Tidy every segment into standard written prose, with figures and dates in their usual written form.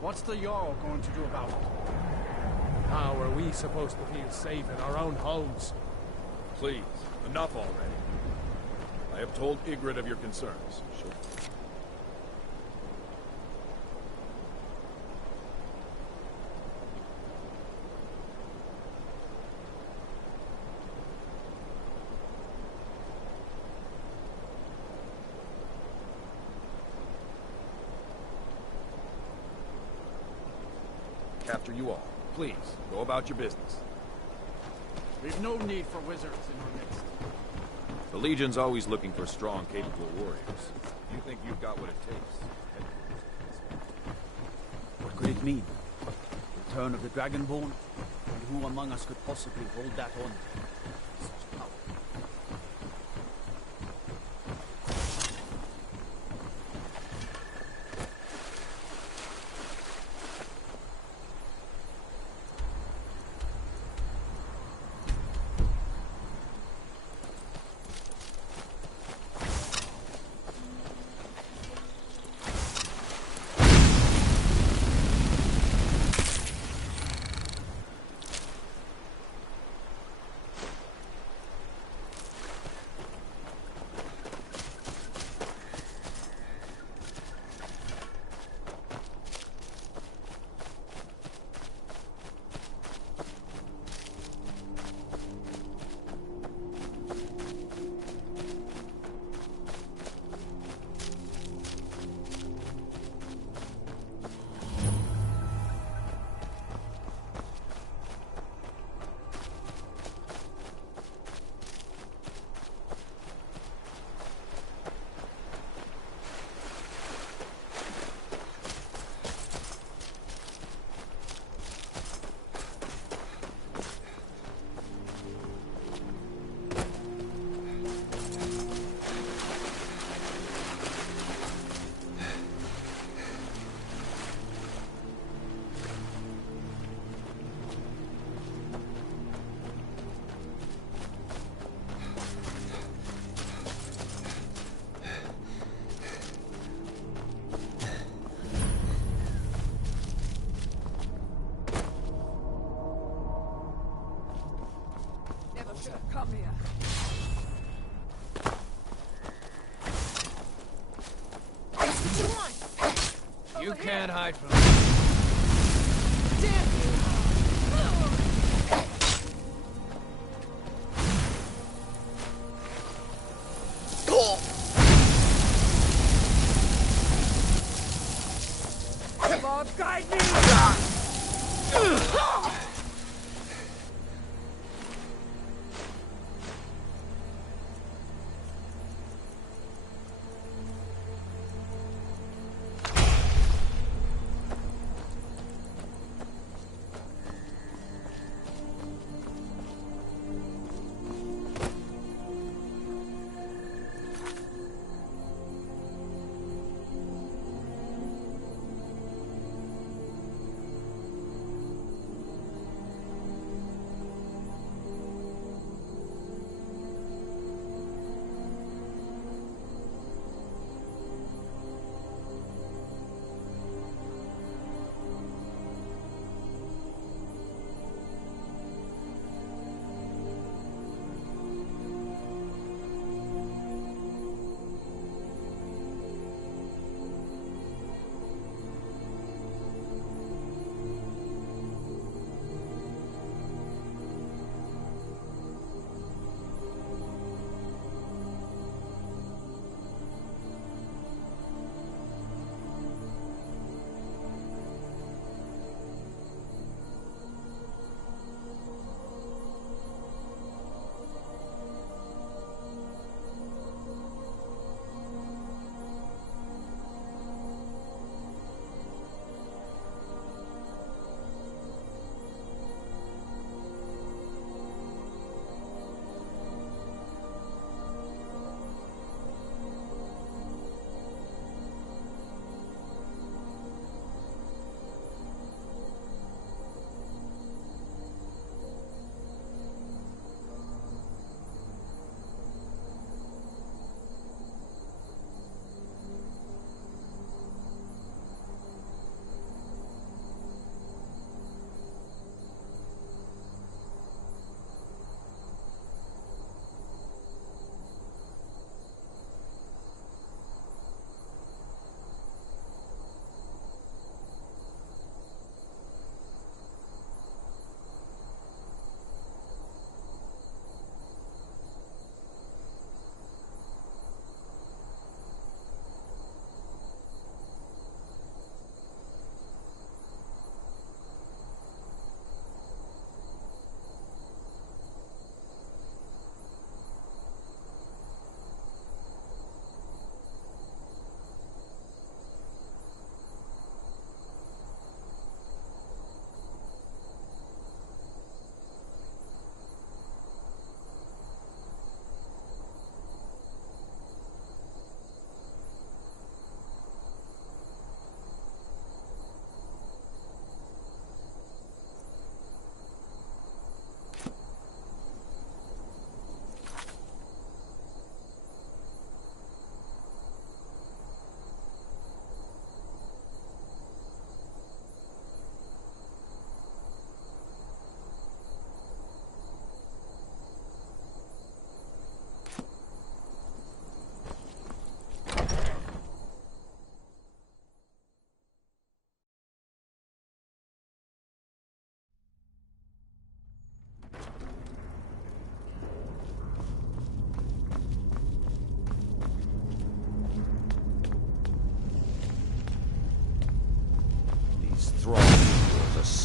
What's the Jarl going to do about it? How are we supposed to feel safe in our own homes? Please, enough already. I have told Ygritte of your concerns. She'll... After you all. Please, go about your business. We've no need for wizards in our midst. The Legion's always looking for strong, capable warriors. You think you've got what it takes? What could it mean? Return of the Dragonborn? And who among us could possibly hold that on? Such power. Come here. What you want? You can't hide from me. Damn you! Bob, guide me!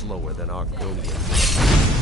slower than Argonians.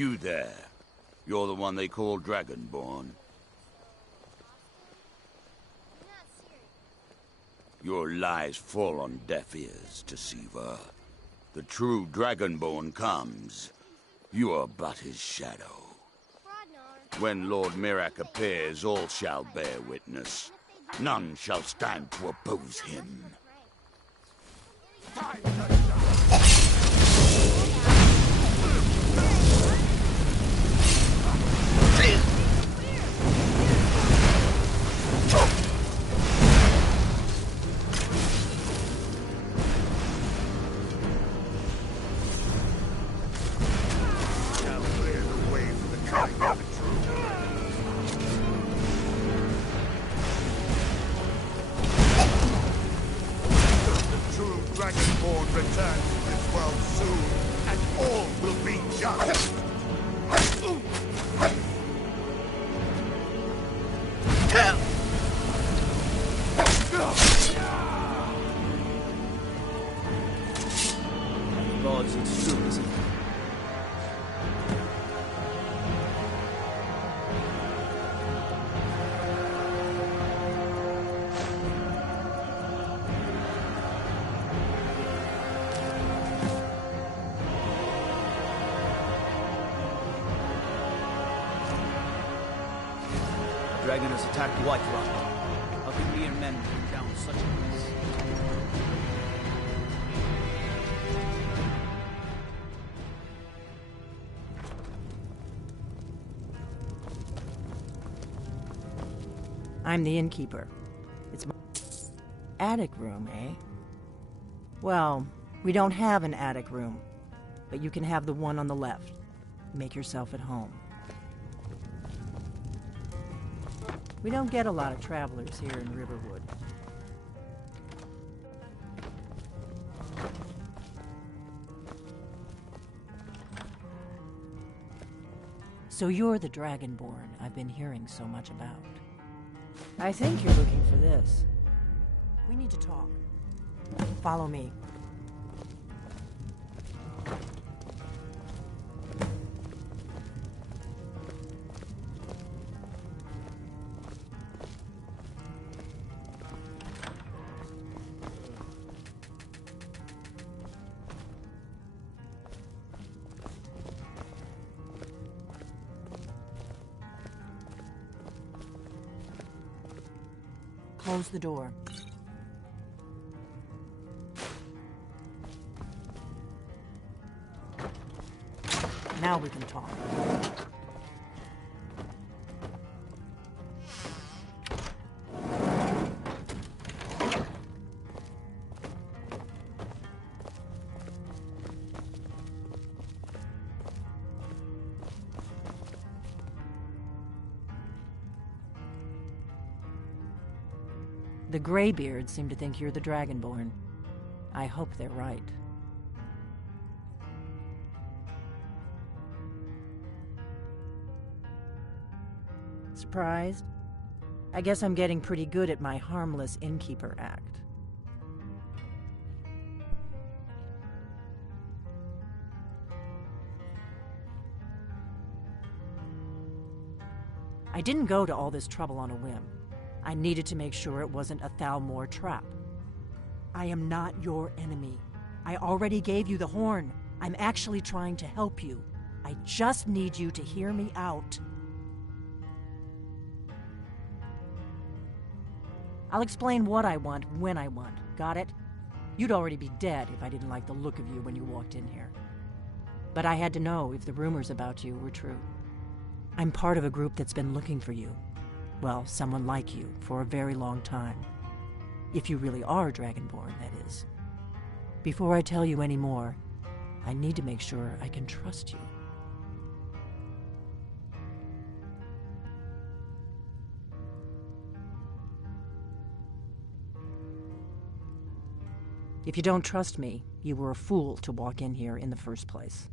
You there. You're the one they call Dragonborn. Your lies fall on deaf ears, Deceiver. The true Dragonborn comes. You are but his shadow. When Lord Mirak appears, all shall bear witness. None shall stand to oppose him. Dragonborn returns to this world soon, and all will be just. Gods, it's true, isn't it? The dragon has attacked White Rock. How can mere men bring down such a place? I'm the innkeeper. It's my attic room, eh? Well, we don't have an attic room, but you can have the one on the left. Make yourself at home. We don't get a lot of travelers here in Riverwood. So you're the Dragonborn I've been hearing so much about. I think you're looking for this. We need to talk. Follow me. Close the door. Now we can talk. The Greybeards seem to think you're the Dragonborn. I hope they're right. Surprised? I guess I'm getting pretty good at my harmless innkeeper act. I didn't go to all this trouble on a whim. I needed to make sure it wasn't a Thalmor trap. I am not your enemy. I already gave you the horn. I'm actually trying to help you. I just need you to hear me out. I'll explain what I want when I want. Got it? You'd already be dead if I didn't like the look of you when you walked in here. But I had to know if the rumors about you were true. I'm part of a group that's been looking for you. Well, someone like you, for a very long time. If you really are Dragonborn, that is. Before I tell you any more, I need to make sure I can trust you. If you don't trust me, you were a fool to walk in here in the first place.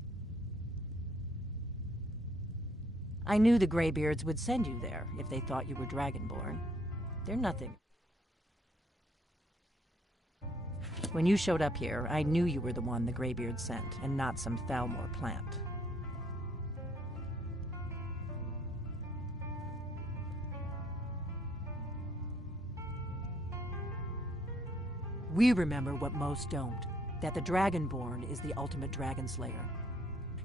I knew the Greybeards would send you there if they thought you were Dragonborn. They're nothing. When you showed up here, I knew you were the one the Greybeards sent, and not some Thalmor plant. We remember what most don't, that the Dragonborn is the ultimate dragon slayer.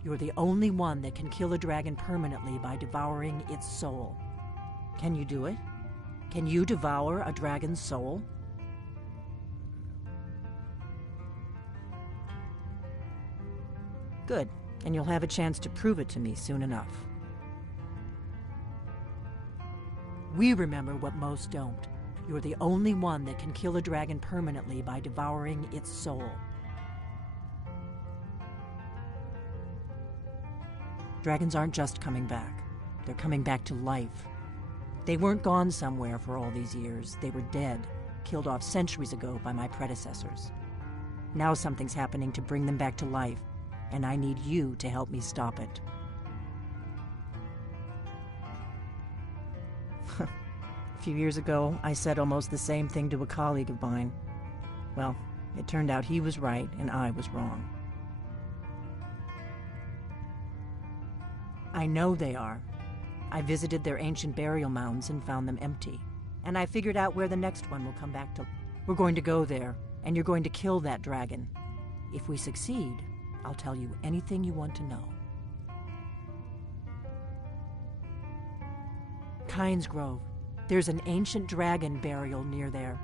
You're the only one that can kill a dragon permanently by devouring its soul. Can you do it? Can you devour a dragon's soul? Good, and you'll have a chance to prove it to me soon enough. We remember what most don't. You're the only one that can kill a dragon permanently by devouring its soul. Dragons aren't just coming back. They're coming back to life. They weren't gone somewhere for all these years. They were dead, killed off centuries ago by my predecessors. Now something's happening to bring them back to life, and I need you to help me stop it. A few years ago, I said almost the same thing to a colleague of mine. Well, it turned out he was right and I was wrong. I know they are. I visited their ancient burial mounds and found them empty. And I figured out where the next one will come back to. We're going to go there, and you're going to kill that dragon. If we succeed, I'll tell you anything you want to know. Kynes Grove. There's an ancient dragon burial near there.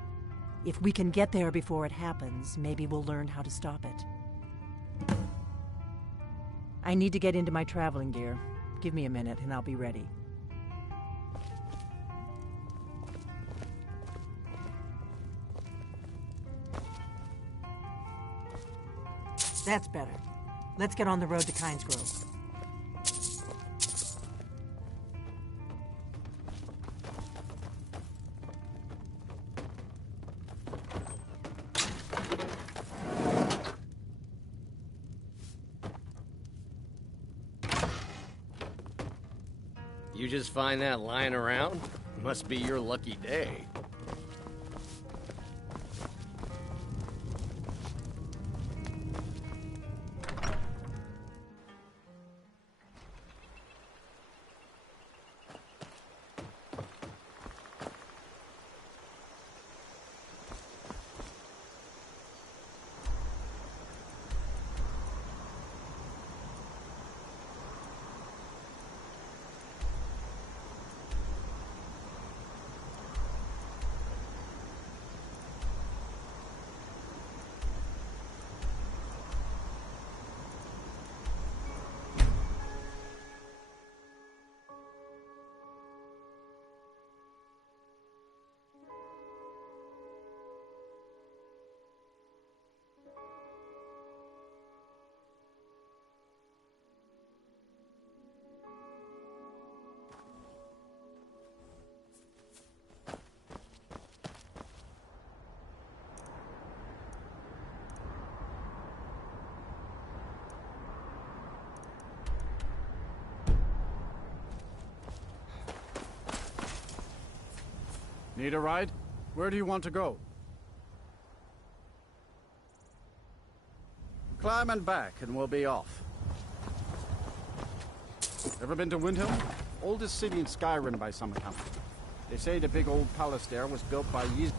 If we can get there before it happens, maybe we'll learn how to stop it. I need to get into my traveling gear. Give me a minute and I'll be ready. That's better. Let's get on the road to Kynes Grove. You just find that lying around? Must be your lucky day. Need a ride? Where do you want to go? Climb and back, and we'll be off. Ever been to Windhelm? Oldest city in Skyrim by some account. They say the big old palace there was built by Ys.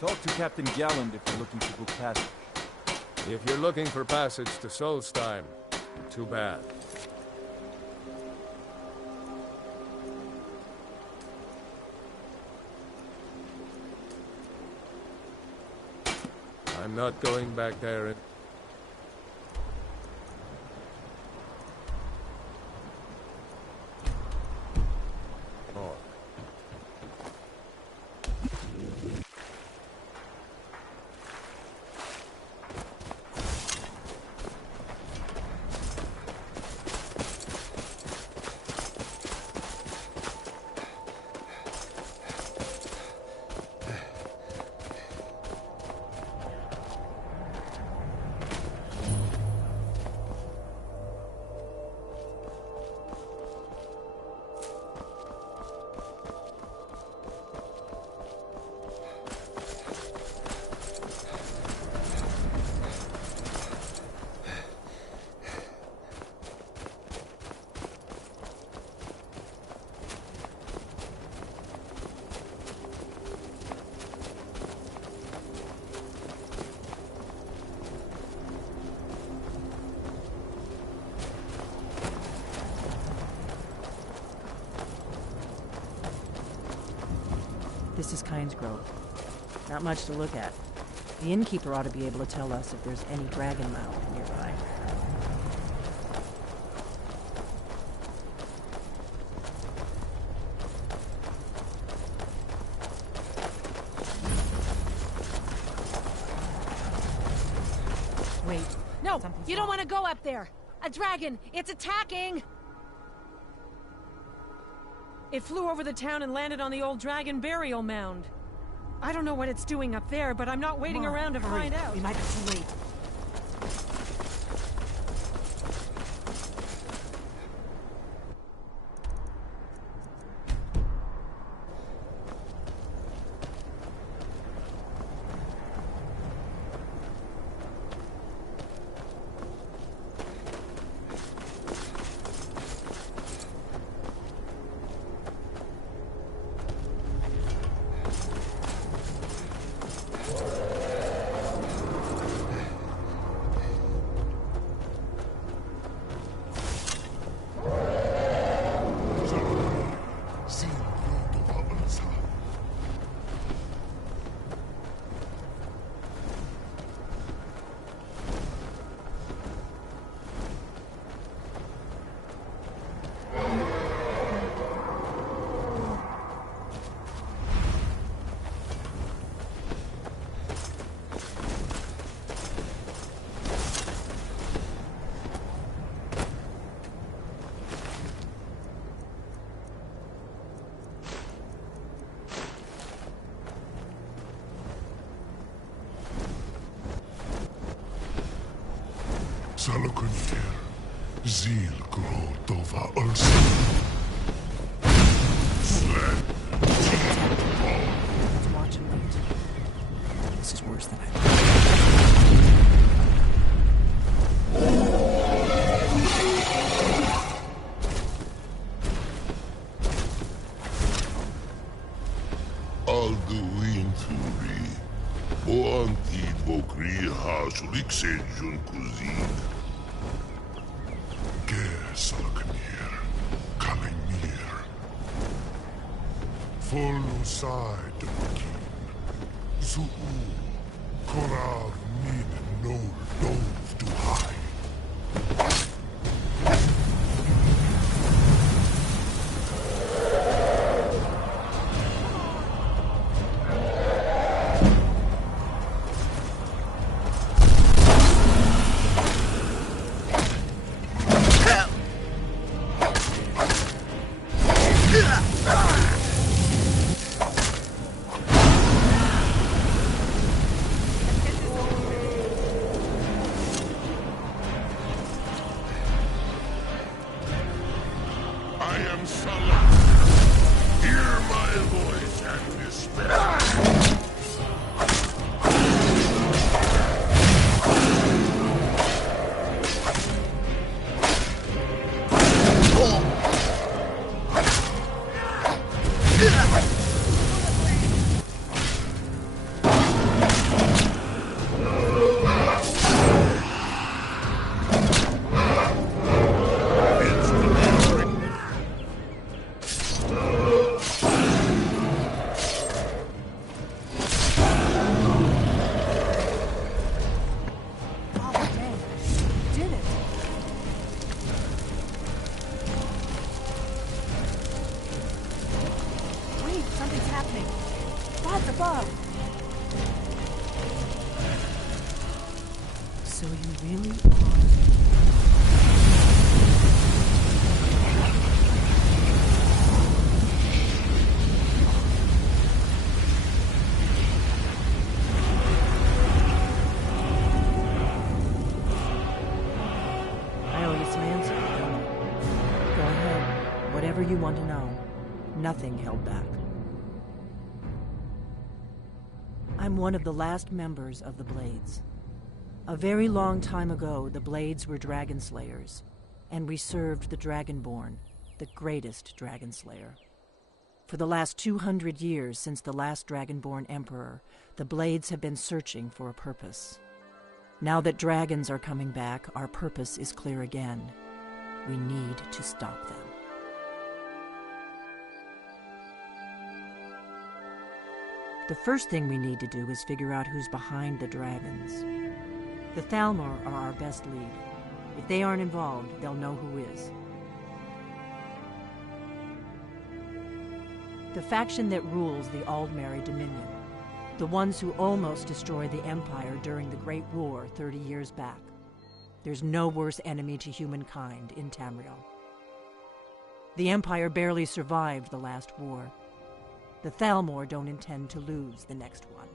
Talk to Captain Galland if you're looking to book passage. If you're looking for passage to Solstheim, too bad. I'm not going back there. Oh. This is Kynes Grove. Not much to look at. The innkeeper ought to be able to tell us if there's any dragon mound nearby. Wait. No, you don't want to go up there. A dragon, it's attacking! It flew over the town and landed on the old dragon burial mound. I don't know what it's doing up there, but I'm not waiting around to find out. We might be too late. Salokuntir, Zil Grotova Ursul. Sled. Let's watch and wait. This is worse than I thought. Alduinturi, o antid vocri hasulik sejun kuzin. Salaknir, Kalimir. Folusai Demakin. Zuu, Korav Min no Dove to hide. Whatever you want to know, nothing held back. I'm one of the last members of the Blades. A very long time ago, the Blades were dragon slayers, and we served the Dragonborn, the greatest dragon slayer. For the last 200 years since the last Dragonborn Emperor, the Blades have been searching for a purpose. Now that dragons are coming back, our purpose is clear again. We need to stop them. The first thing we need to do is figure out who's behind the dragons. The Thalmor are our best lead. If they aren't involved, they'll know who is. The faction that rules the Aldmeri Dominion. The ones who almost destroyed the Empire during the Great War 30 years back. There's no worse enemy to humankind in Tamriel. The Empire barely survived the last war. The Thalmor don't intend to lose the next one.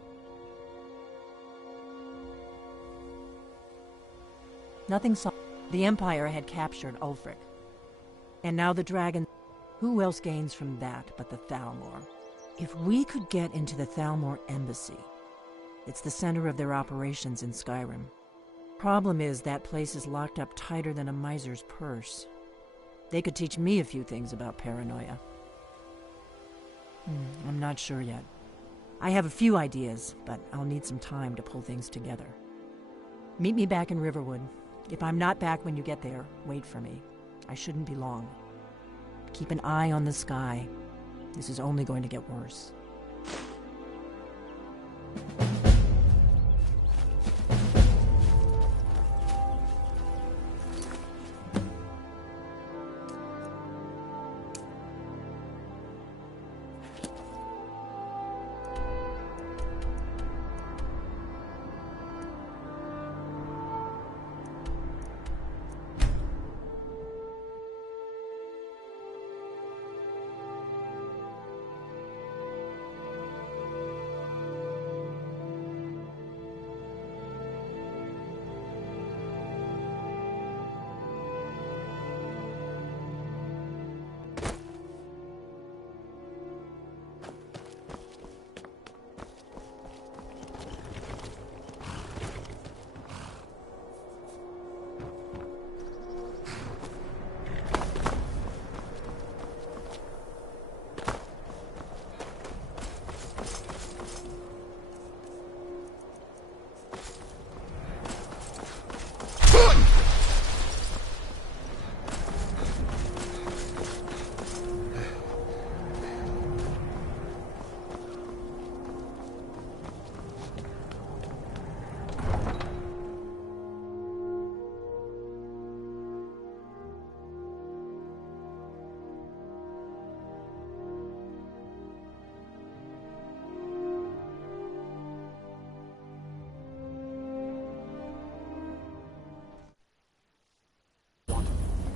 Nothing saw. The Empire had captured Ulfric. And now the dragon. Who else gains from that but the Thalmor? If we could get into the Thalmor embassy, it's the center of their operations in Skyrim. Problem is, that place is locked up tighter than a miser's purse. They could teach me a few things about paranoia. I'm not sure yet. I have a few ideas, but I'll need some time to pull things together. Meet me back in Riverwood. If I'm not back when you get there, wait for me. I shouldn't be long. Keep an eye on the sky. This is only going to get worse.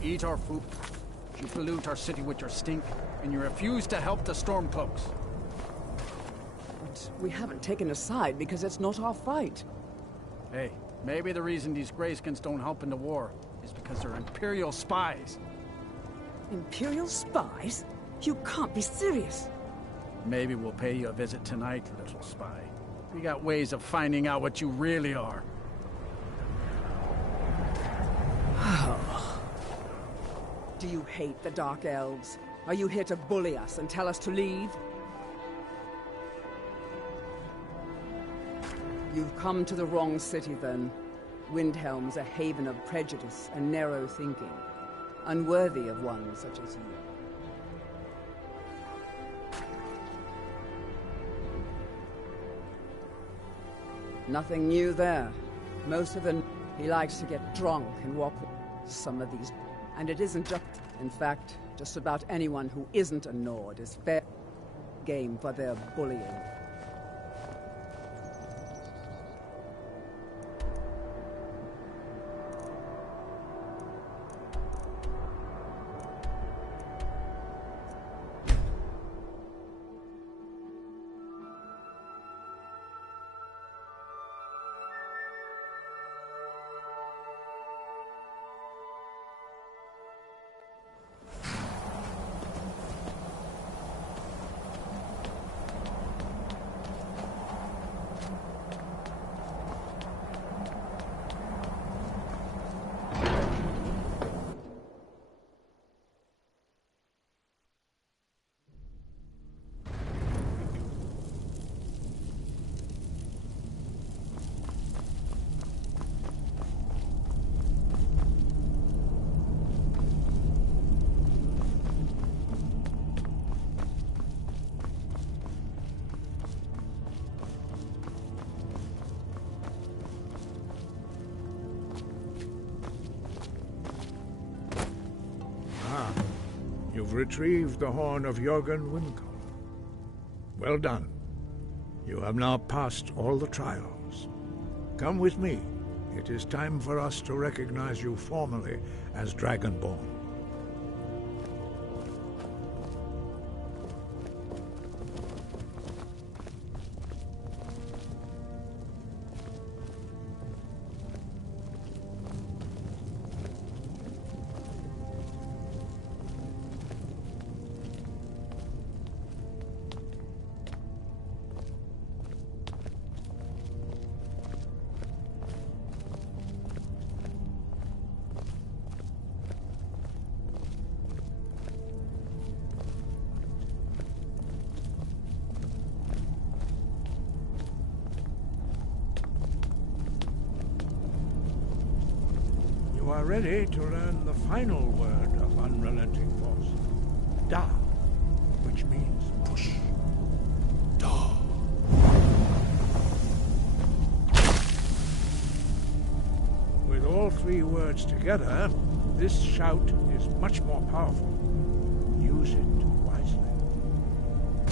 Eat our food. You pollute our city with your stink, and you refuse to help the Stormcloaks. But we haven't taken a side because it's not our fight. Hey, maybe the reason these Greyskins don't help in the war is because they're Imperial spies. Imperial spies? You can't be serious. Maybe we'll pay you a visit tonight, little spy. We got ways of finding out what you really are. Do you hate the Dark Elves? Are you here to bully us and tell us to leave? You've come to the wrong city, then. Windhelm's a haven of prejudice and narrow thinking, unworthy of one such as you. Nothing new there. Most of them, he likes to get drunk and walk with some of these. And it isn't just, in fact, just about anyone who isn't a Nord is fair game for their bullying. You've retrieved the horn of Jörgen Wynkoll. Well done. You have now passed all the trials. Come with me. It is time for us to recognize you formally as Dragonborn. You are ready to learn the final word of unrelenting force. Da, which means push. Da. With all three words together, this shout is much more powerful. Use it wisely.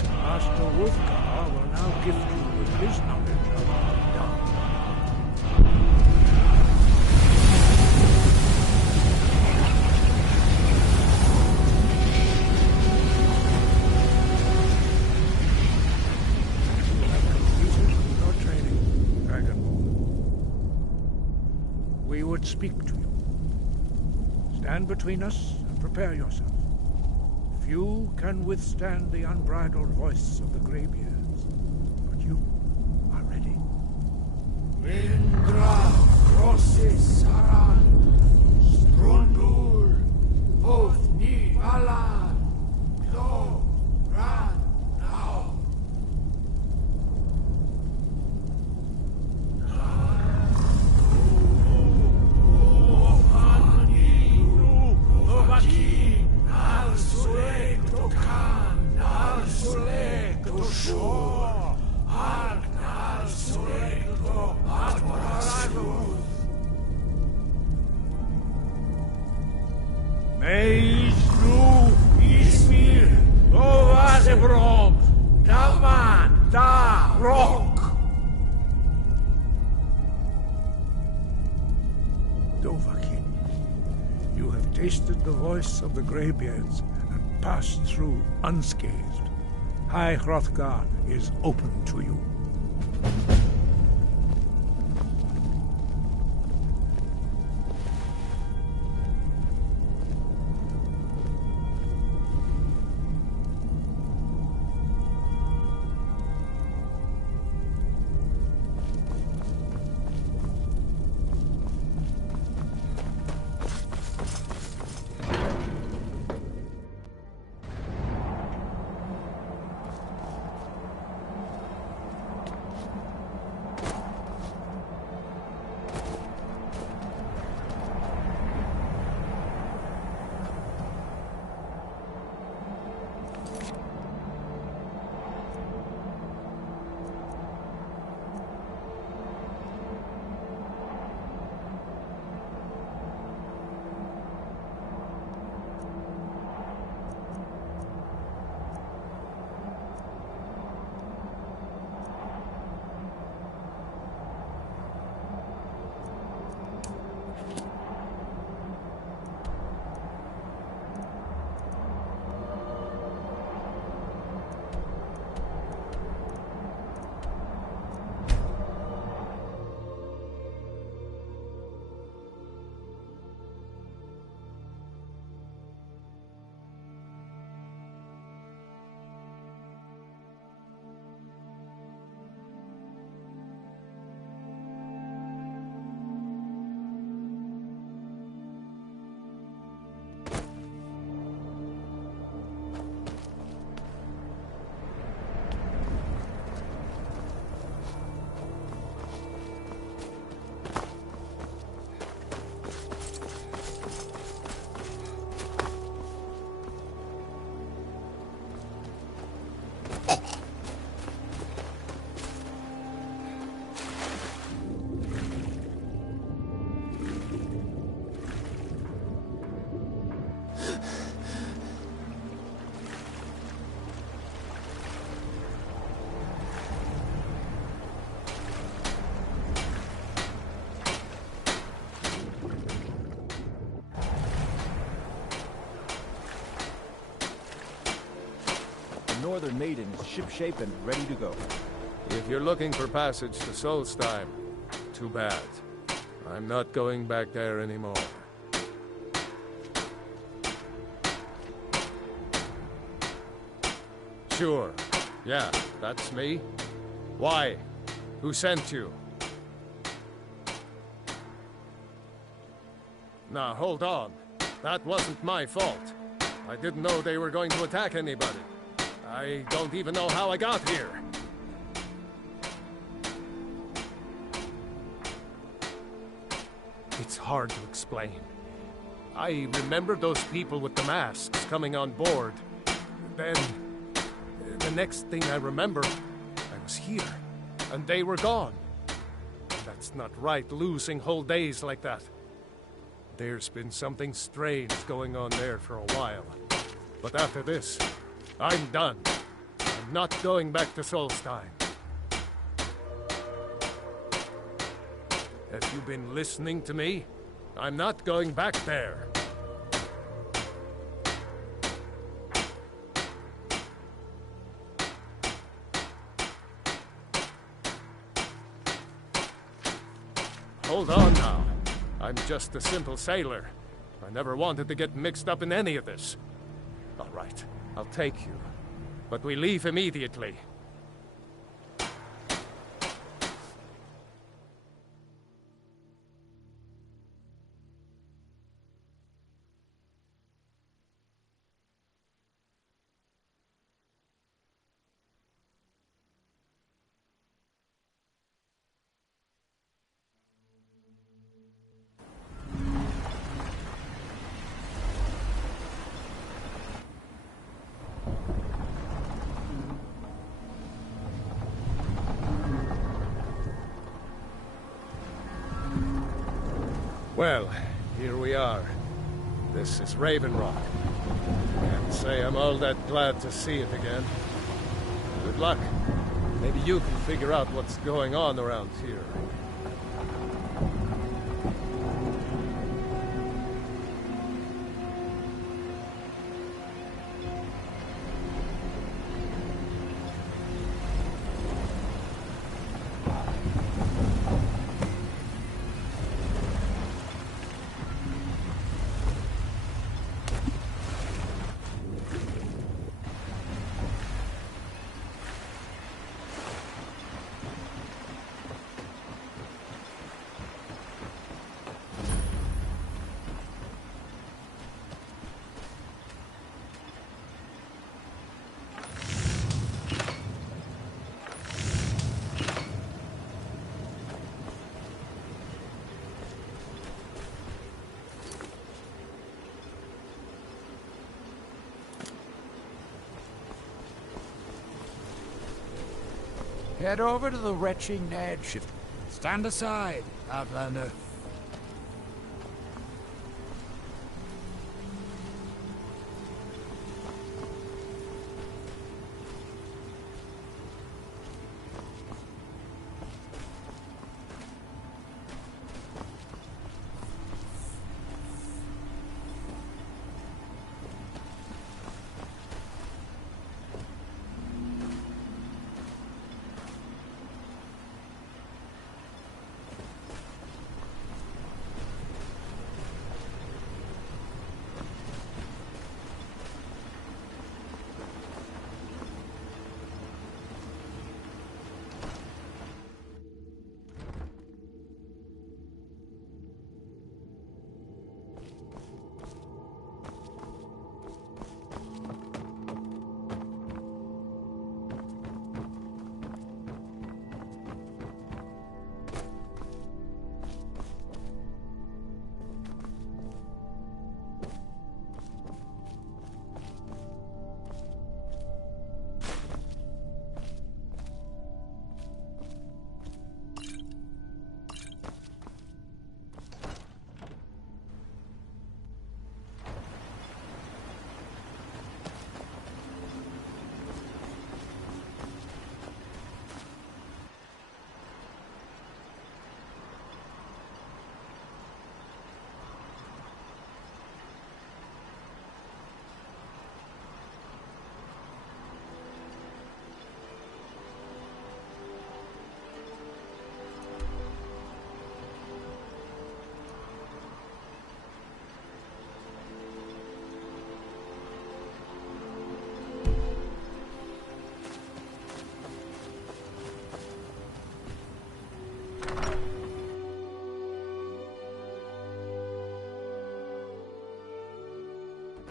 Master Wolfgar will now gift you with his knowledge of Da. We would speak to you. Stand between us and prepare yourself. Few can withstand the unbridled voice of the Greybeards, but you are ready. Indra, Crosses, Saran, Strondul, both Ni Valan, Klo, Ran, now. Meisnu Ismir Ovazebrom Daman Da Rock Dovahkiin, you have tasted the voice of the Greybeards and passed through unscathed. High Hrothgar is open to you. Northern Maiden is shipshape and ready to go. If you're looking for passage to Solstheim, too bad. I'm not going back there anymore. Sure. Yeah, that's me. Why? Who sent you? Now, hold on. That wasn't my fault. I didn't know they were going to attack anybody. I don't even know how I got here. It's hard to explain. I remember those people with the masks coming on board. Then, the next thing I remember, I was here, and they were gone. That's not right, losing whole days like that. There's been something strange going on there for a while. But after this, I'm done. I'm not going back to Solstheim. Have you been listening to me? I'm not going back there. Hold on now. I'm just a simple sailor. I never wanted to get mixed up in any of this. All right, I'll take you. But we leave immediately. Well, here we are. This is Raven Rock. Can't say I'm all that glad to see it again. Good luck. Maybe you can figure out what's going on around here. Head over to the retching Ned shift. Stand aside, Outlander.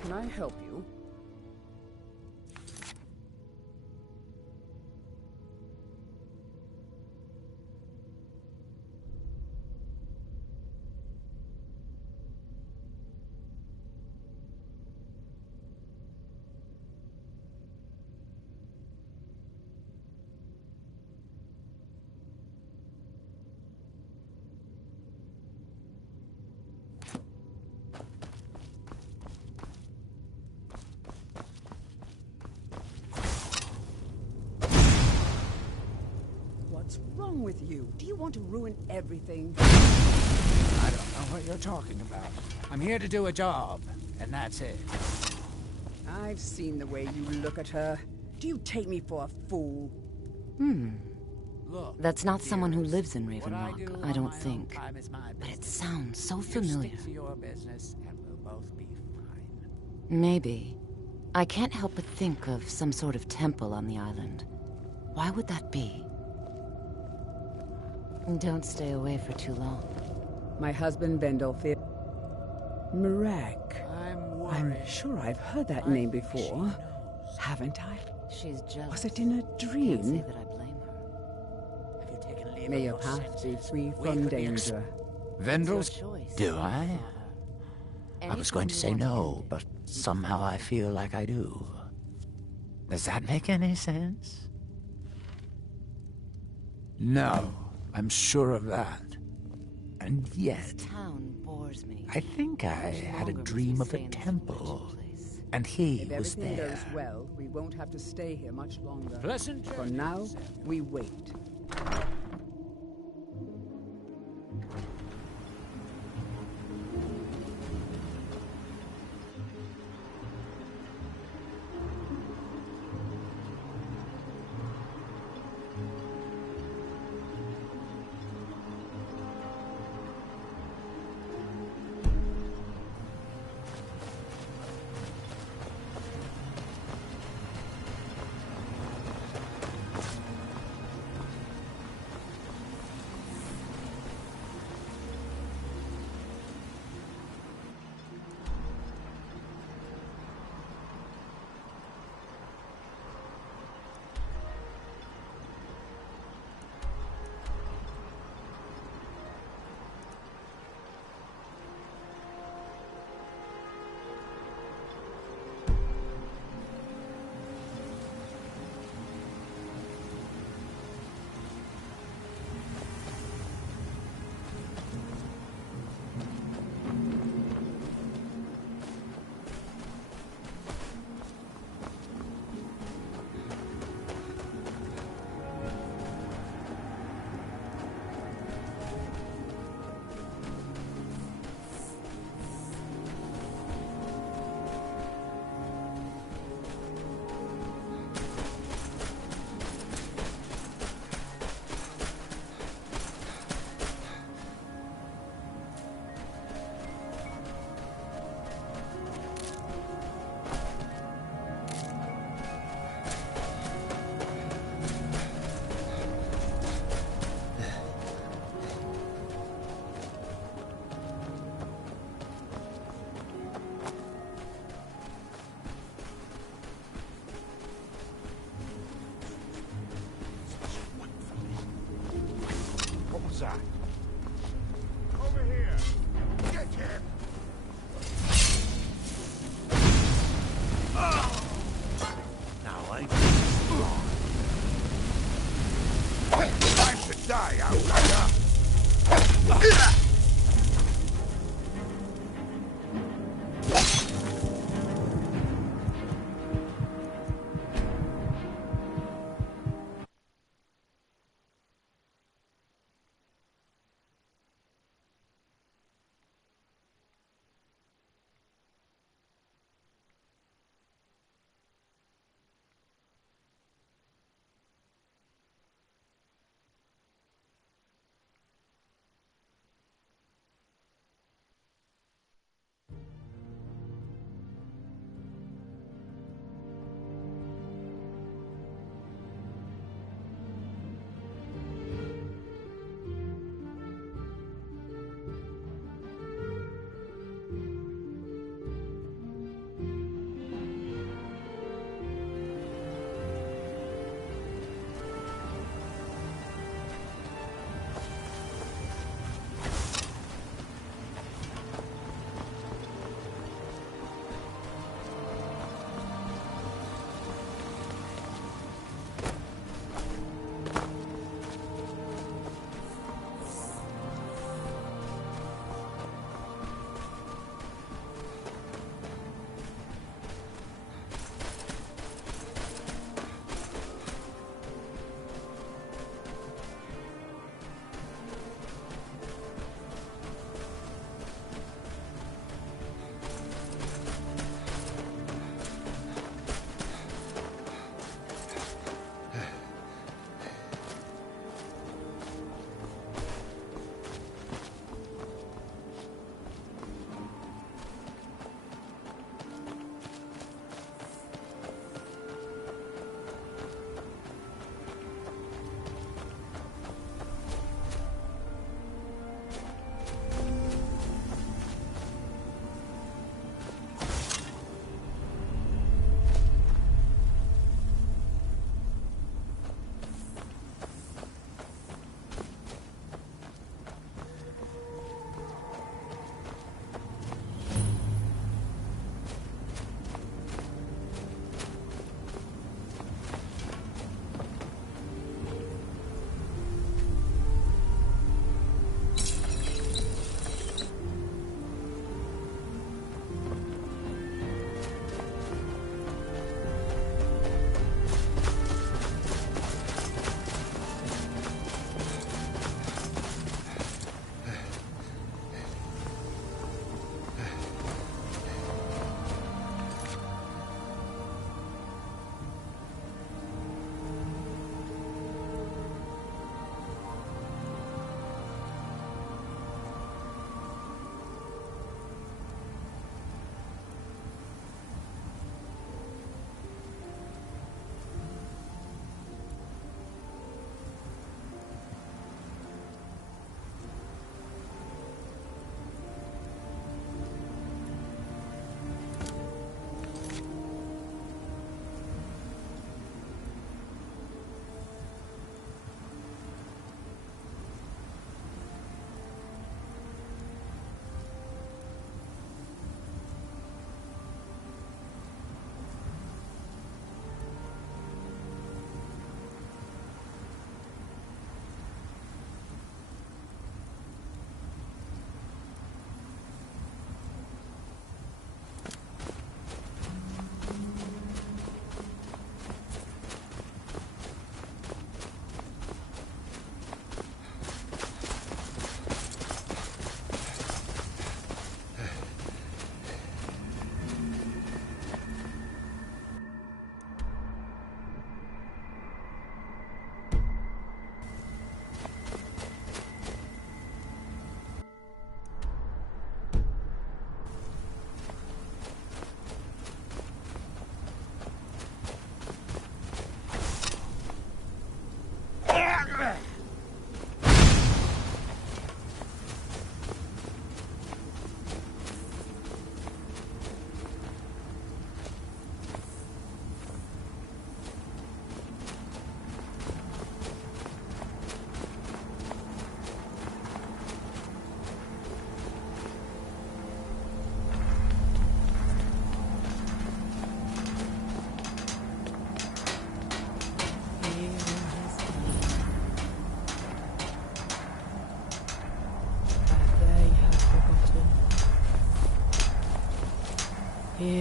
Can I help you? What's wrong with you? Do you want to ruin everything? I don't know what you're talking about. I'm here to do a job, and that's it. I've seen the way you look at her. Do you take me for a fool? Look, That's not someone who lives in what I Ravenlock, do I on don't my own think. time is my But it business. sounds so You familiar. stick to your business, and we'll both be fine. Maybe. I can't help but think of some sort of temple on the island. Why would that be? Don't stay away for too long. My husband, Vendolfir. Marek. I'm sure I've heard that name before. Haven't I? She's jealous. Was it in a Can't say dream? that I blame her. Have you taken leave May of your your path be senses? free Wait from for the danger. Vendrels? It's your choice. Do I? I was going to say Anything you want no, but somehow I feel like I do. Does that make any sense? No, I'm sure of that. And yet, This town bores me. I think I had a dream of a temple, and he If was everything there. goes well, we won't have to stay here much longer. Pleasant For journey, now, we wait.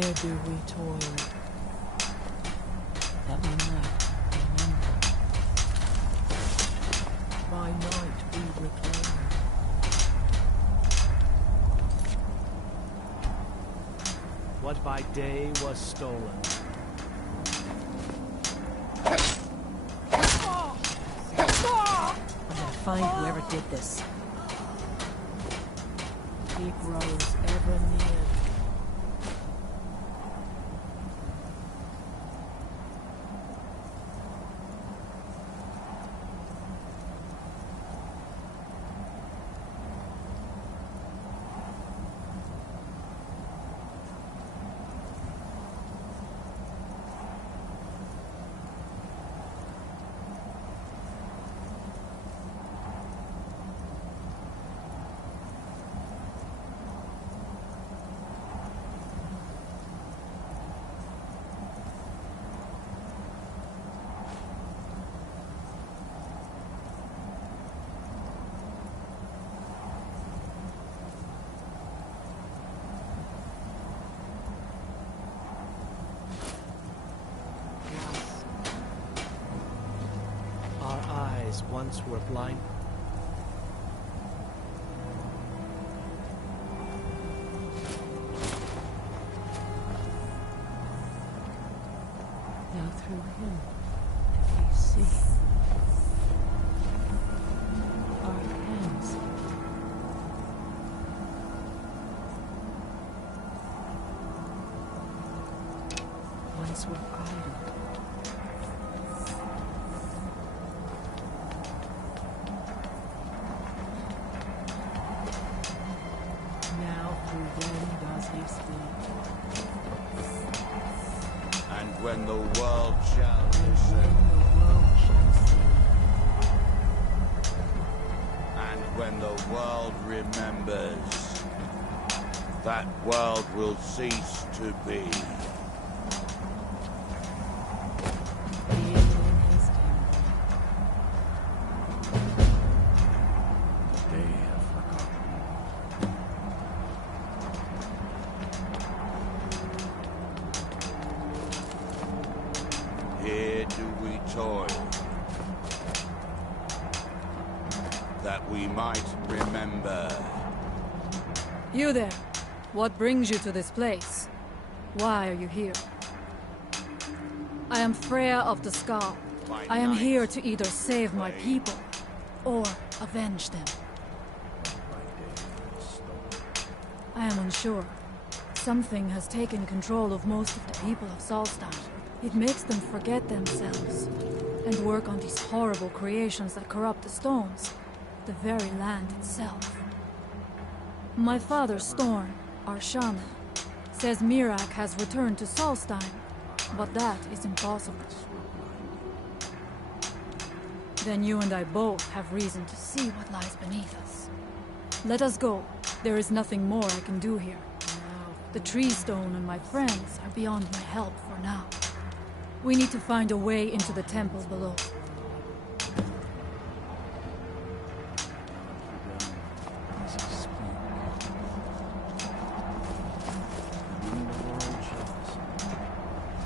Here do we toil, that we might remember. By night we reclaim. What by day was stolen. I'm gonna find whoever did this. He grows ever near. Once were blind. Now through him we see our hands. Once were idle. And when the world shall listen, and when the world remembers, that world will cease to be. Here do we toil, that we might remember. You there, what brings you to this place? Why are you here? I am Freya of the Scar. I am here to either save my people, or avenge them. I am unsure. Something has taken control of most of the people of Solstheim. It makes them forget themselves, and work on these horrible creations that corrupt the stones, the very land itself. My father, Storm, our shaman, says Mirak has returned to Solstheim, but that is impossible. Then you and I both have reason to see what lies beneath us. Let us go. There is nothing more I can do here. The tree stone and my friends are beyond my help for now. We need to find a way into the temple below.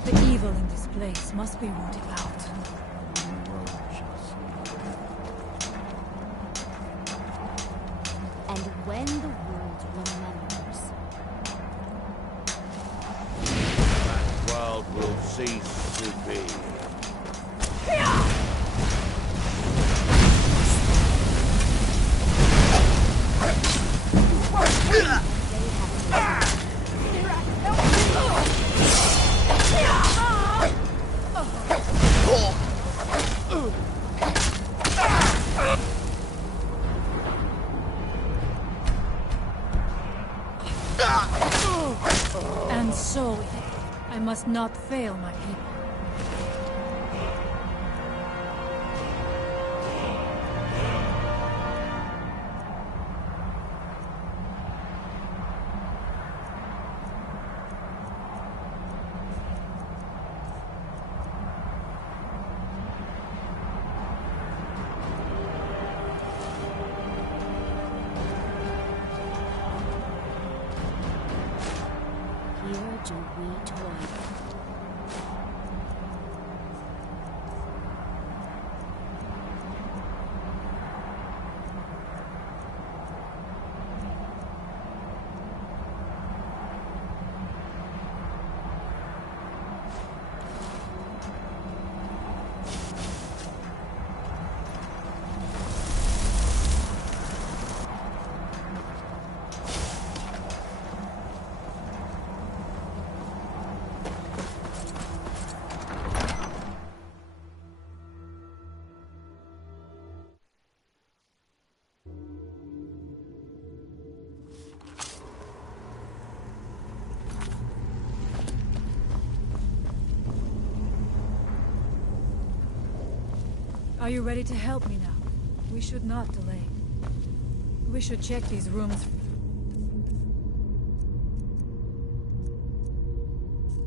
The evil in this place must be rooted out. And when the world remembers, That world will cease to be. And so with it, I must not fail my people. here do we toy. Are you ready to help me now? We should not delay. We should check these rooms.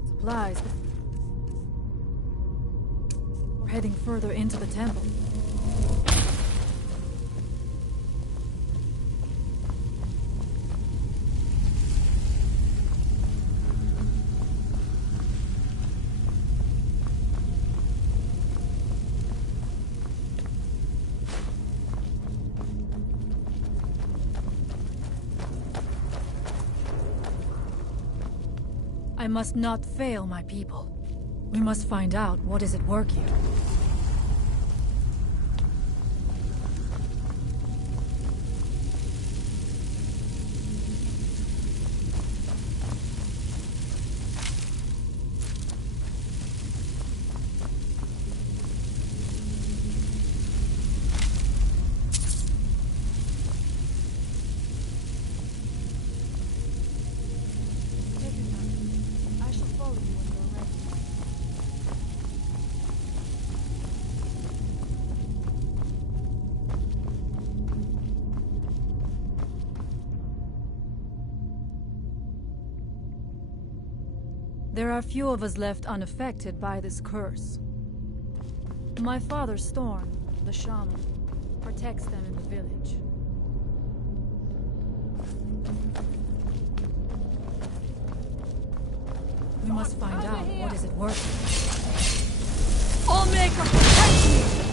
Supplies. We're heading further into the temple. I must not fail my people. We must find out what is at work here. There are few of us left unaffected by this curse. My father, Storm, the shaman, protects them in the village. We must find out what is at work. Omega, protect me!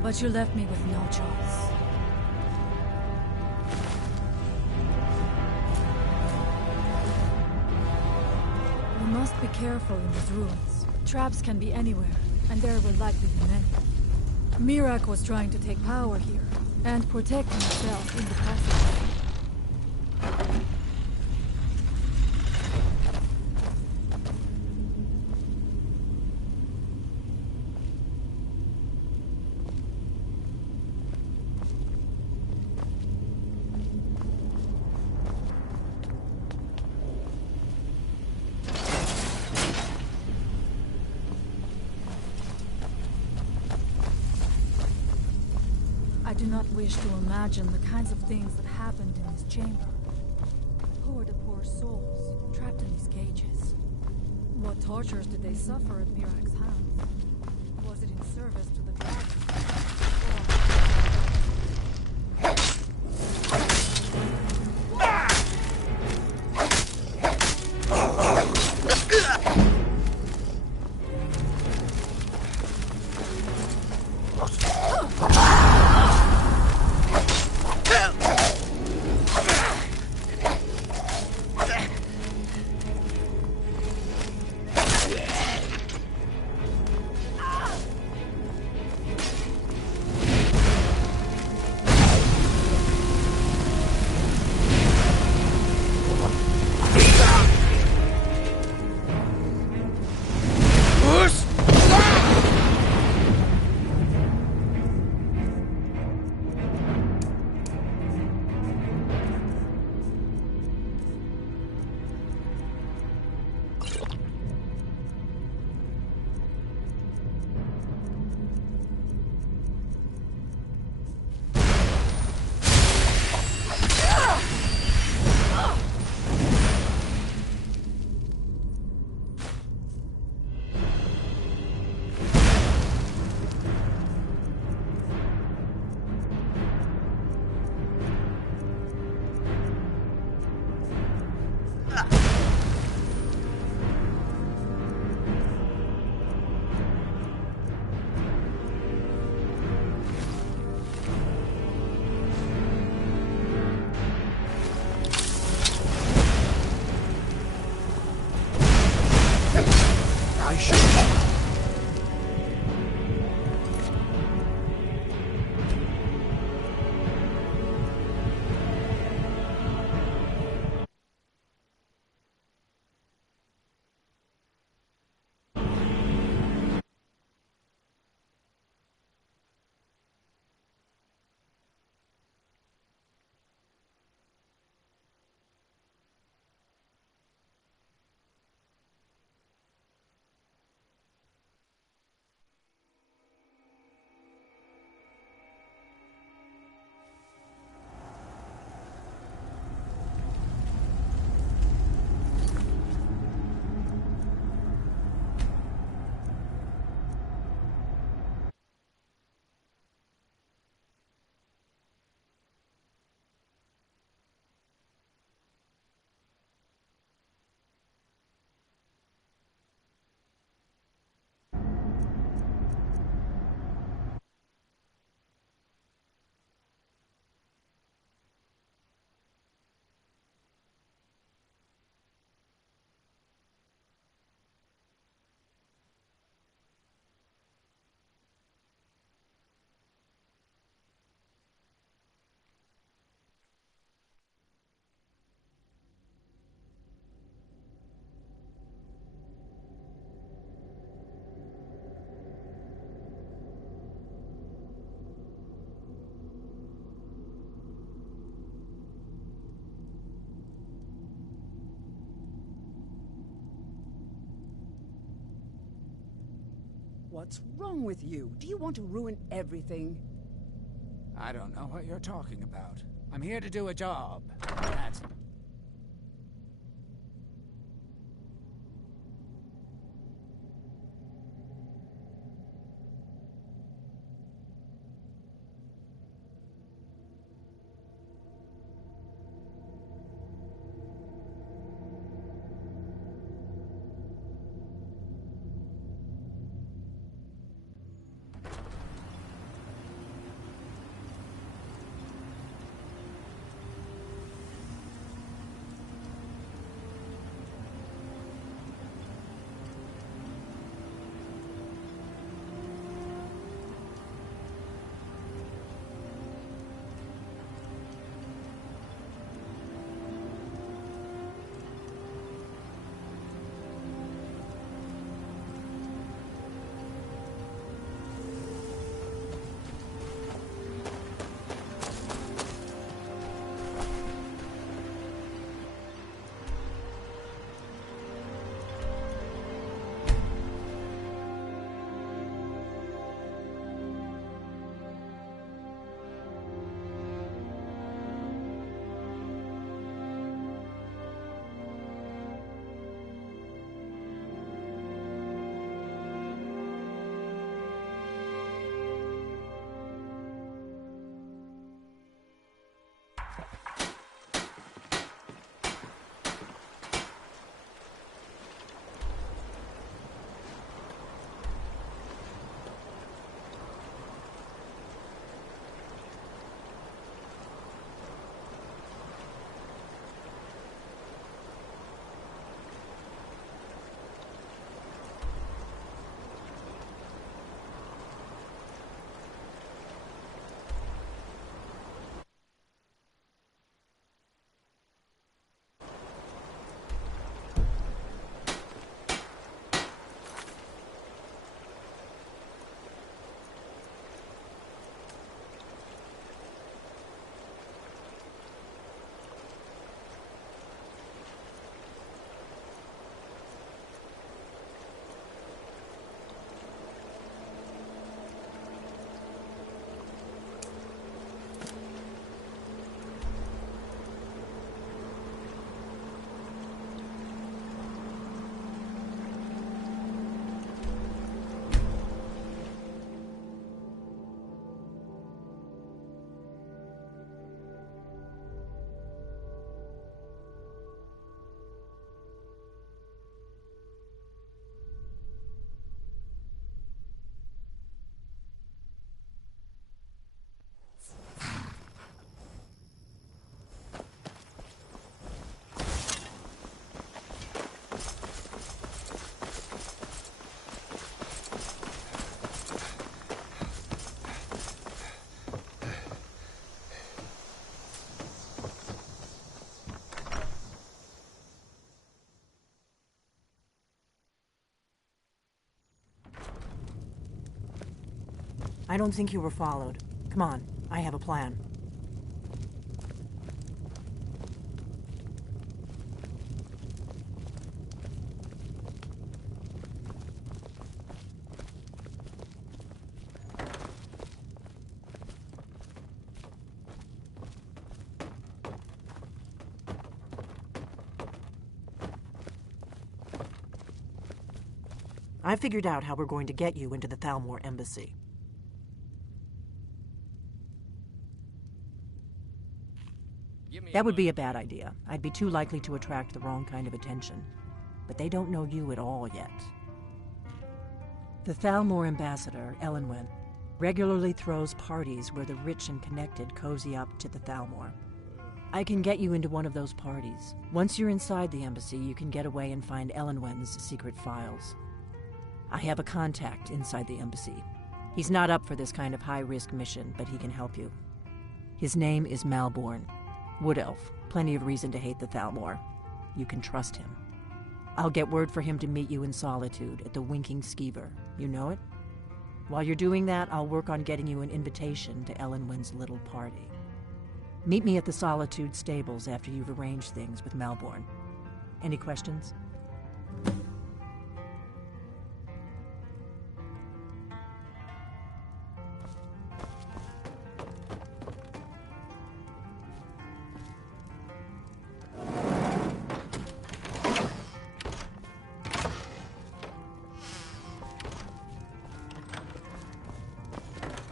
But you left me with no choice. We must be careful in these ruins. Traps can be anywhere, and there will likely be many. Mirak was trying to take power here, and protect himself in the process. I do not wish to imagine the kinds of things that happened in this chamber. Who were the poor souls trapped in these cages? What tortures did they suffer at Mirak's hands? Was it in service to the What's wrong with you? Do you want to ruin everything? I don't know what you're talking about. I'm here to do a job. That's... I don't think you were followed. Come on, I have a plan. I figured out how we're going to get you into the Thalmor embassy. That would be a bad idea. I'd be too likely to attract the wrong kind of attention. But they don't know you at all yet. The Thalmor ambassador, Elenwen, regularly throws parties where the rich and connected cozy up to the Thalmor. I can get you into one of those parties. Once you're inside the embassy, you can get away and find Elenwen's secret files. I have a contact inside the embassy. He's not up for this kind of high-risk mission, but he can help you. His name is Malborn. Wood Elf. Plenty of reason to hate the Thalmor. You can trust him. I'll get word for him to meet you in Solitude at the Winking Skeever. You know it? While you're doing that, I'll work on getting you an invitation to Elenwen's little party. Meet me at the Solitude stables after you've arranged things with Malborn. Any questions?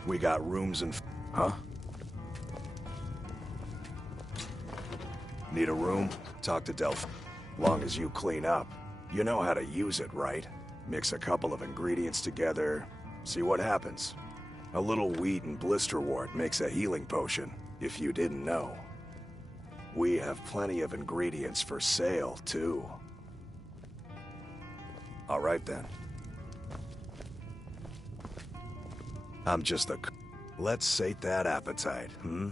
We got rooms and... Huh? Need a room? Talk to Delph. Long as you clean up. You know how to use it, right? Mix a couple of ingredients together, see what happens. A little wheat and blisterwort makes a healing potion, if you didn't know. We have plenty of ingredients for sale, too. All right, then. I'm just a... Let's sate that appetite, hmm?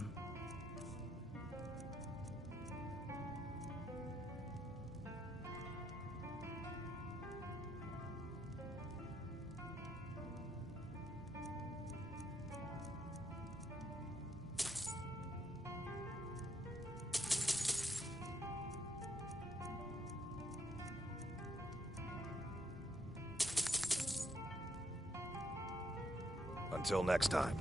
Until next time.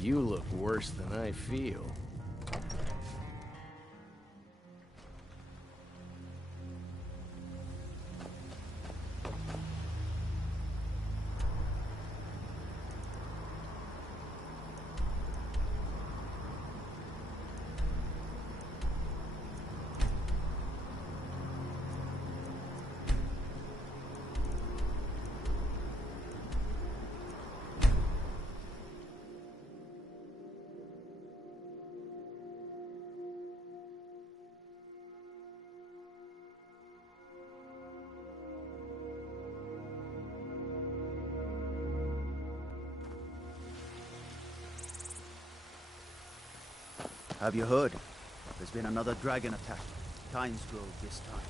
You look worse than I feel. Have you heard? There's been another dragon attack. Kynes Grove this time.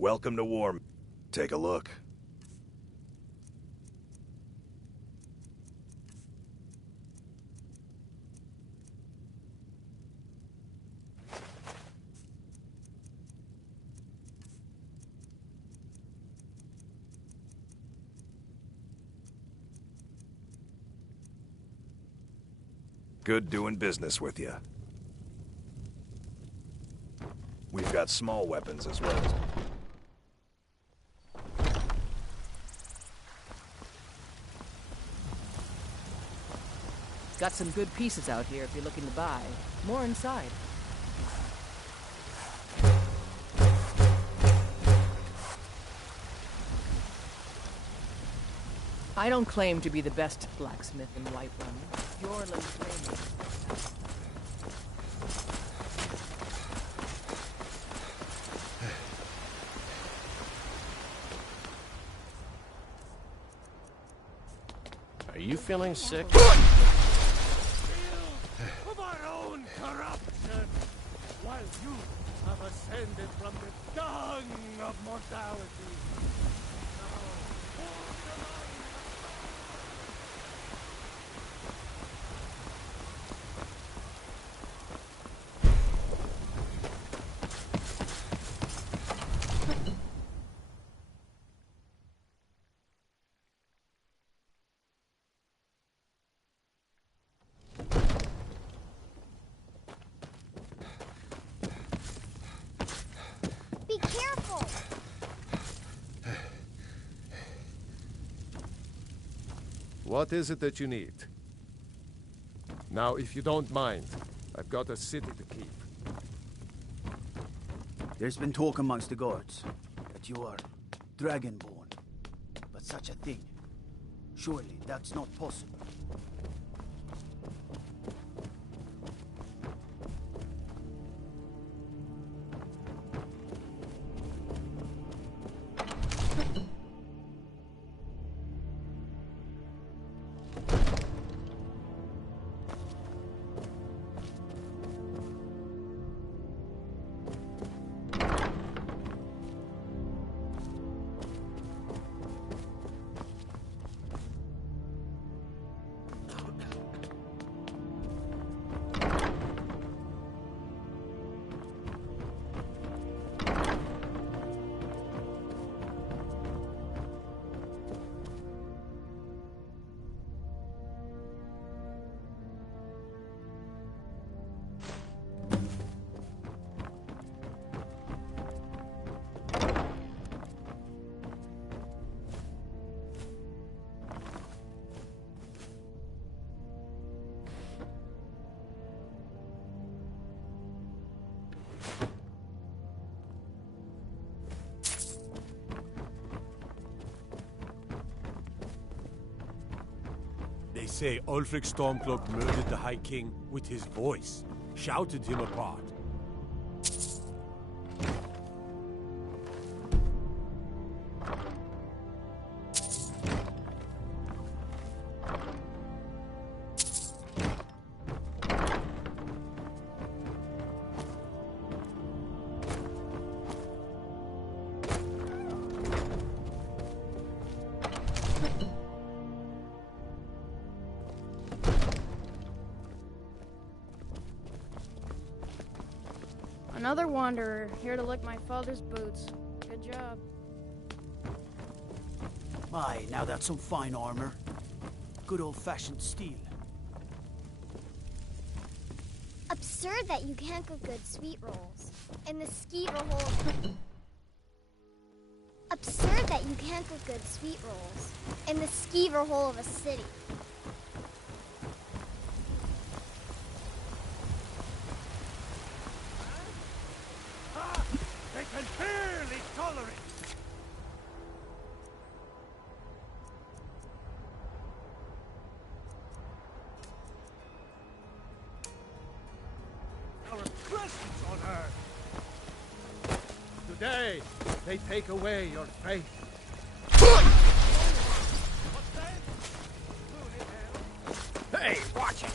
Welcome to War. Take a look. Good doing business with you. We've got small weapons as well as... Got some good pieces out here if you're looking to buy. More inside. I don't claim to be the best blacksmith in Whiterun. You're less Are you feeling sick? Of our own corruption, while you have ascended from the dung of mortality. Be careful! What is it that you need? Now, if you don't mind, I've got a city to keep. There's been talk amongst the guards that you are Dragonborn. But such a thing, surely that's not possible. They say Ulfric Stormcloak murdered the High King with his voice, shouted him apart. Another wanderer, here to lick my father's boots. Good job. My, now that's some fine armor. Good old-fashioned steel. Absurd that you can't cook good sweet rolls. In the skeever hole... Absurd that you can't cook good sweet rolls. In the skeever hole of a city. They can barely tolerate. Our presence on Earth. Today, they take away your faith. Hey, watch it!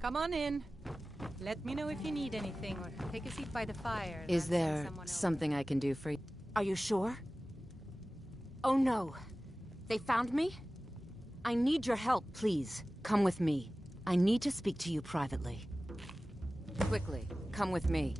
Come on in. Let me know if you need anything, or take a seat by the fire. Is there something I can do for you? Are you sure? Oh no. They found me? I need your help, please. Come with me. I need to speak to you privately. Quickly, come with me.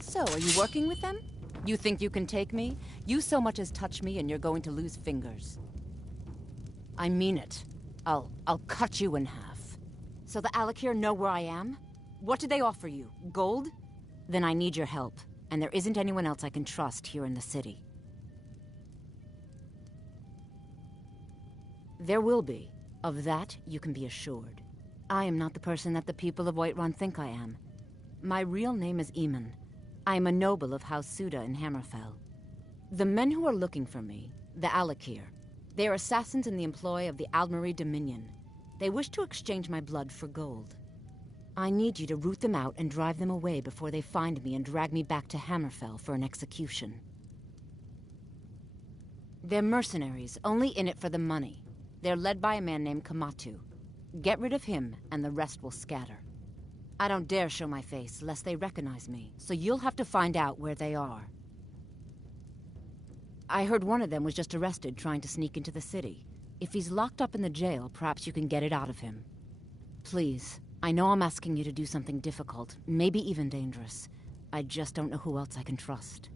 So, are you working with them? You think you can take me? You so much as touch me and you're going to lose fingers. I mean it. I'll cut you in half. So the Alakir know where I am? What did they offer you? Gold? Then I need your help. And there isn't anyone else I can trust here in the city. There will be. Of that, you can be assured. I am not the person that the people of Whiterun think I am. My real name is Eamon. I am a noble of House Suda in Hammerfell. The men who are looking for me, the Alakir, they are assassins in the employ of the Aldmeri Dominion. They wish to exchange my blood for gold. I need you to root them out and drive them away before they find me and drag me back to Hammerfell for an execution. They're mercenaries, only in it for the money. They're led by a man named Kamatu. Get rid of him, and the rest will scatter. I don't dare show my face, lest they recognize me, so you'll have to find out where they are. I heard one of them was just arrested trying to sneak into the city. If he's locked up in the jail, perhaps you can get it out of him. Please, I know I'm asking you to do something difficult, maybe even dangerous. I just don't know who else I can trust.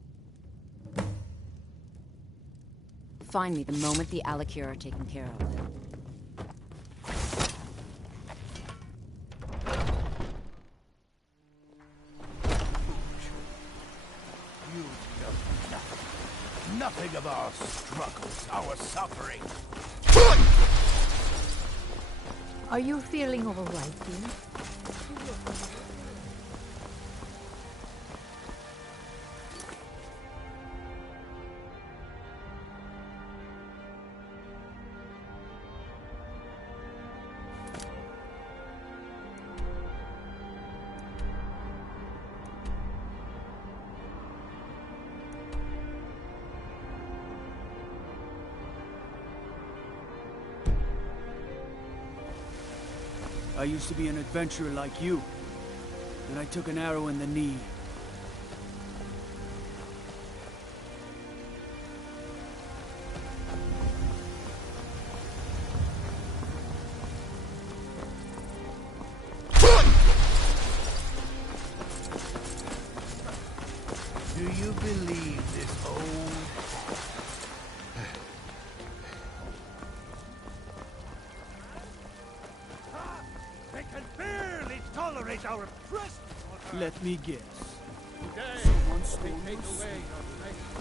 Find me the moment the Alakir are taken care of. You know nothing. Nothing of our struggles, our suffering. Are you feeling all right, dear? I used to be an adventurer like you, and I took an arrow in the knee. Do you believe this old... They can barely tolerate our presence. Let me guess. Today, Someone we stole take your away sword. your strength.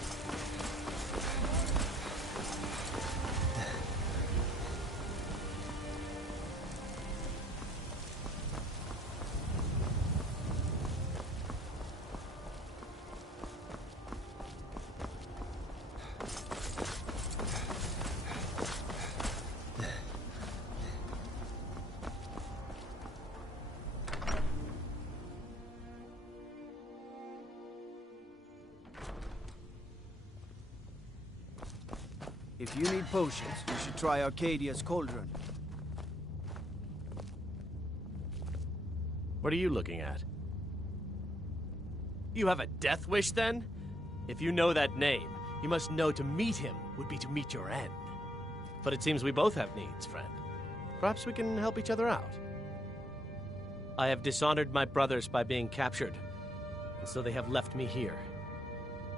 If you need potions, you should try Arcadia's cauldron. What are you looking at? You have a death wish, then? If you know that name, you must know to meet him would be to meet your end. But it seems we both have needs, friend. Perhaps we can help each other out. I have dishonored my brothers by being captured, and so they have left me here.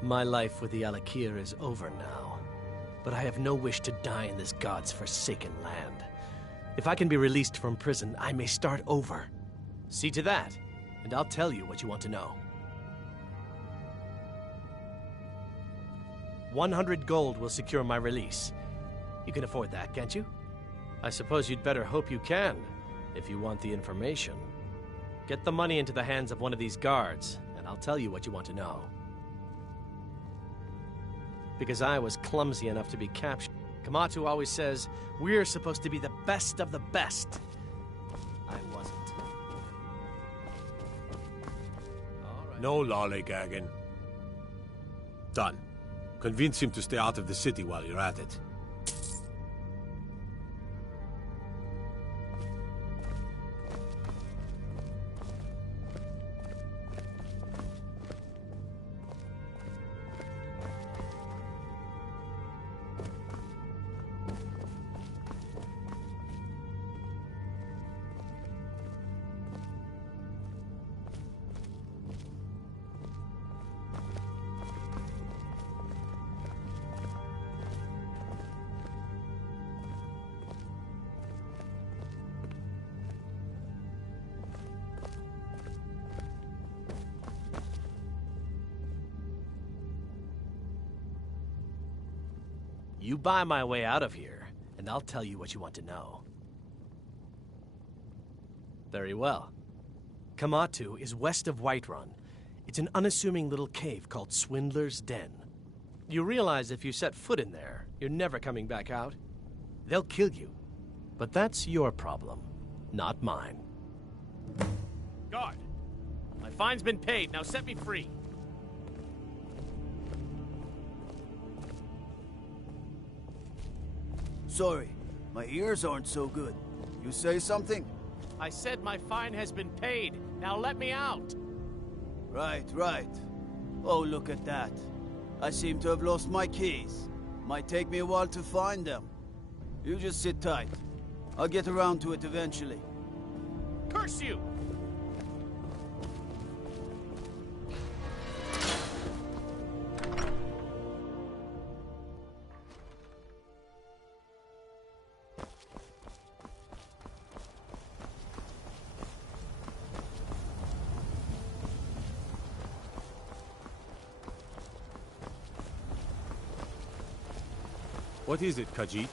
My life with the Alakir is over now, but I have no wish to die in this god's forsaken land. If I can be released from prison, I may start over. See to that, and I'll tell you what you want to know. 100 gold will secure my release. You can afford that, can't you? I suppose you'd better hope you can, if you want the information. Get the money into the hands of one of these guards, and I'll tell you what you want to know. Because I was clumsy enough to be captured. Kamatu always says, we're supposed to be the best of the best. I wasn't. No lollygagging. Done. Convince him to stay out of the city while you're at it. You buy my way out of here, and and I'll tell you what you want to know. Very well. Kamatu is west of Whiterun. It's an unassuming little cave called Swindler's Den. You realize if you set foot in there, you're never coming back out. They'll kill you. But that's your problem, not mine. Guard! My fine's been paid, now set me free. Sorry, my ears aren't so good. You say something? I said my fine has been paid. Now let me out. Right. Oh, look at that. I seem to have lost my keys. Might take me a while to find them. You just sit tight. I'll get around to it eventually. Curse you! What is it, Khajiit?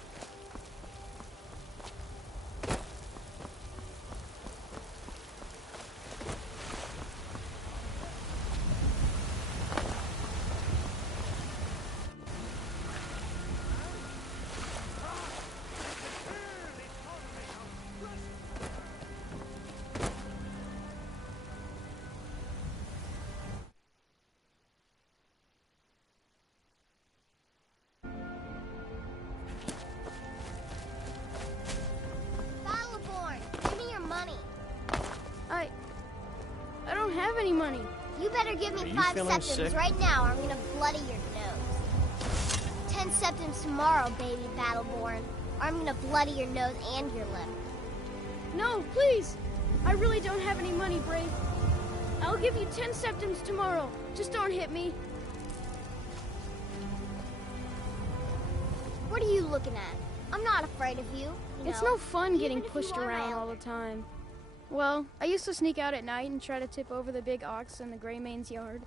I don't have any money. You better give me 5 septims right now or I'm gonna bloody your nose. 10 septims tomorrow, baby Battleborn, or I'm gonna bloody your nose and your lip. No, please! I really don't have any money, Brave. I'll give you 10 septims tomorrow. Just don't hit me. What are you looking at? I'm not afraid of you. It's no fun getting pushed around all the time. Well, I used to sneak out at night and try to tip over the big ox in the Greymane's yard.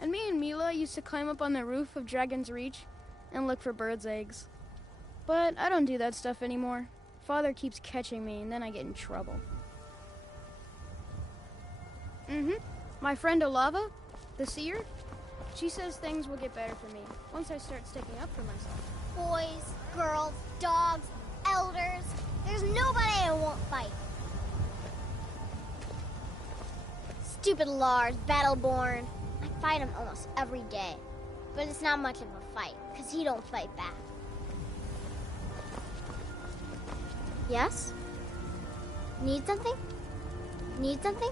And me and Mila used to climb up on the roof of Dragon's Reach and look for birds' eggs. But I don't do that stuff anymore. Father keeps catching me and then I get in trouble. My friend Olava, the seer, she says things will get better for me once I start sticking up for myself. Boys, girls, dogs, elders, there's nobody I won't fight. Stupid Lars, Battleborn. I fight him almost every day. But it's not much of a fight, because he don't fight back. Yes? Need something? Need something?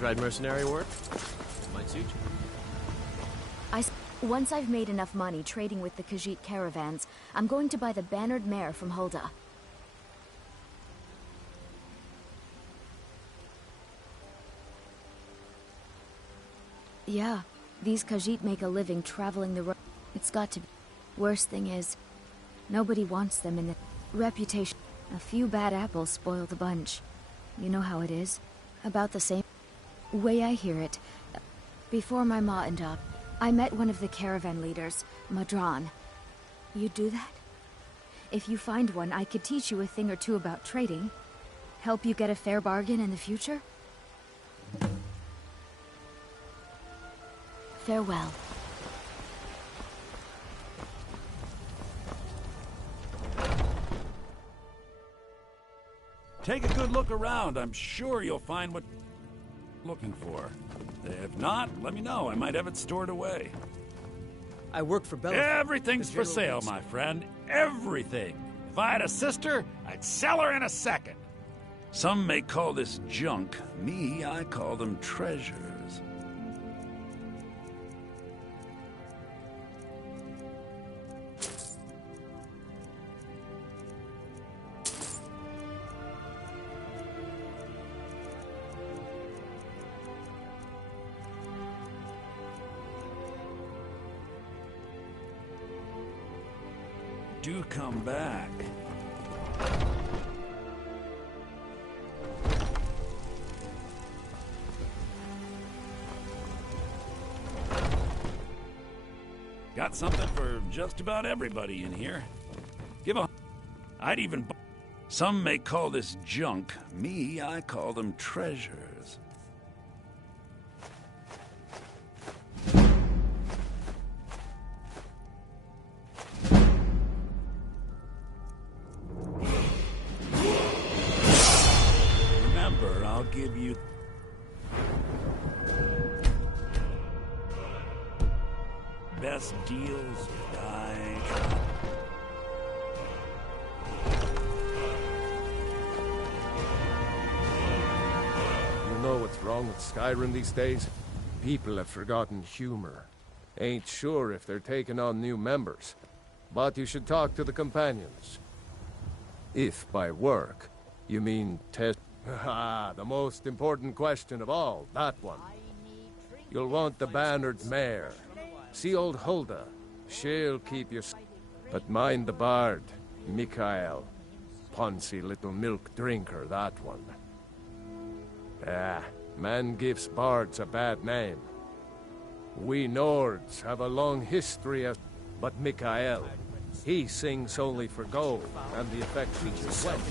Tried mercenary work? Might suit you. Once I've made enough money trading with the Khajiit caravans, I'm going to buy the bannered mare from Hulda. Yeah, these Khajiit make a living traveling the road. It's got to be. Worst thing is, nobody wants them in the reputation. A few bad apples spoil the bunch. You know how it is. About the same way I hear it, before my ma and I met one of the caravan leaders, Madran. You do that? If you find one, I could teach you a thing or two about trading. Help you get a fair bargain in the future? Farewell. Take a good look around. I'm sure you'll find what looking for. If not, let me know. I might have it stored away. I work for Bella. Everything's for sale, my friend. Everything. If I had a sister, I'd sell her in a second. Some may call this junk. Me, I call them treasures. do come back. Got something for just about everybody in here. I'd even... Some may call this junk. Me, I call them treasures. Remember, I'll give you... best deals die. You know what's wrong with Skyrim these days? People have forgotten humor. Ain't sure if they're taking on new members. But you should talk to the companions. If by work, you mean test... Ah, the most important question of all, that one. You'll want the bannered mare. See old Hulda. She'll keep you... But mind the bard, Mikael. Poncy little milk drinker, that one. Ah, man gives bards a bad name. We Nords have a long history of... But Mikael, he sings only for gold, and the affections of wealth.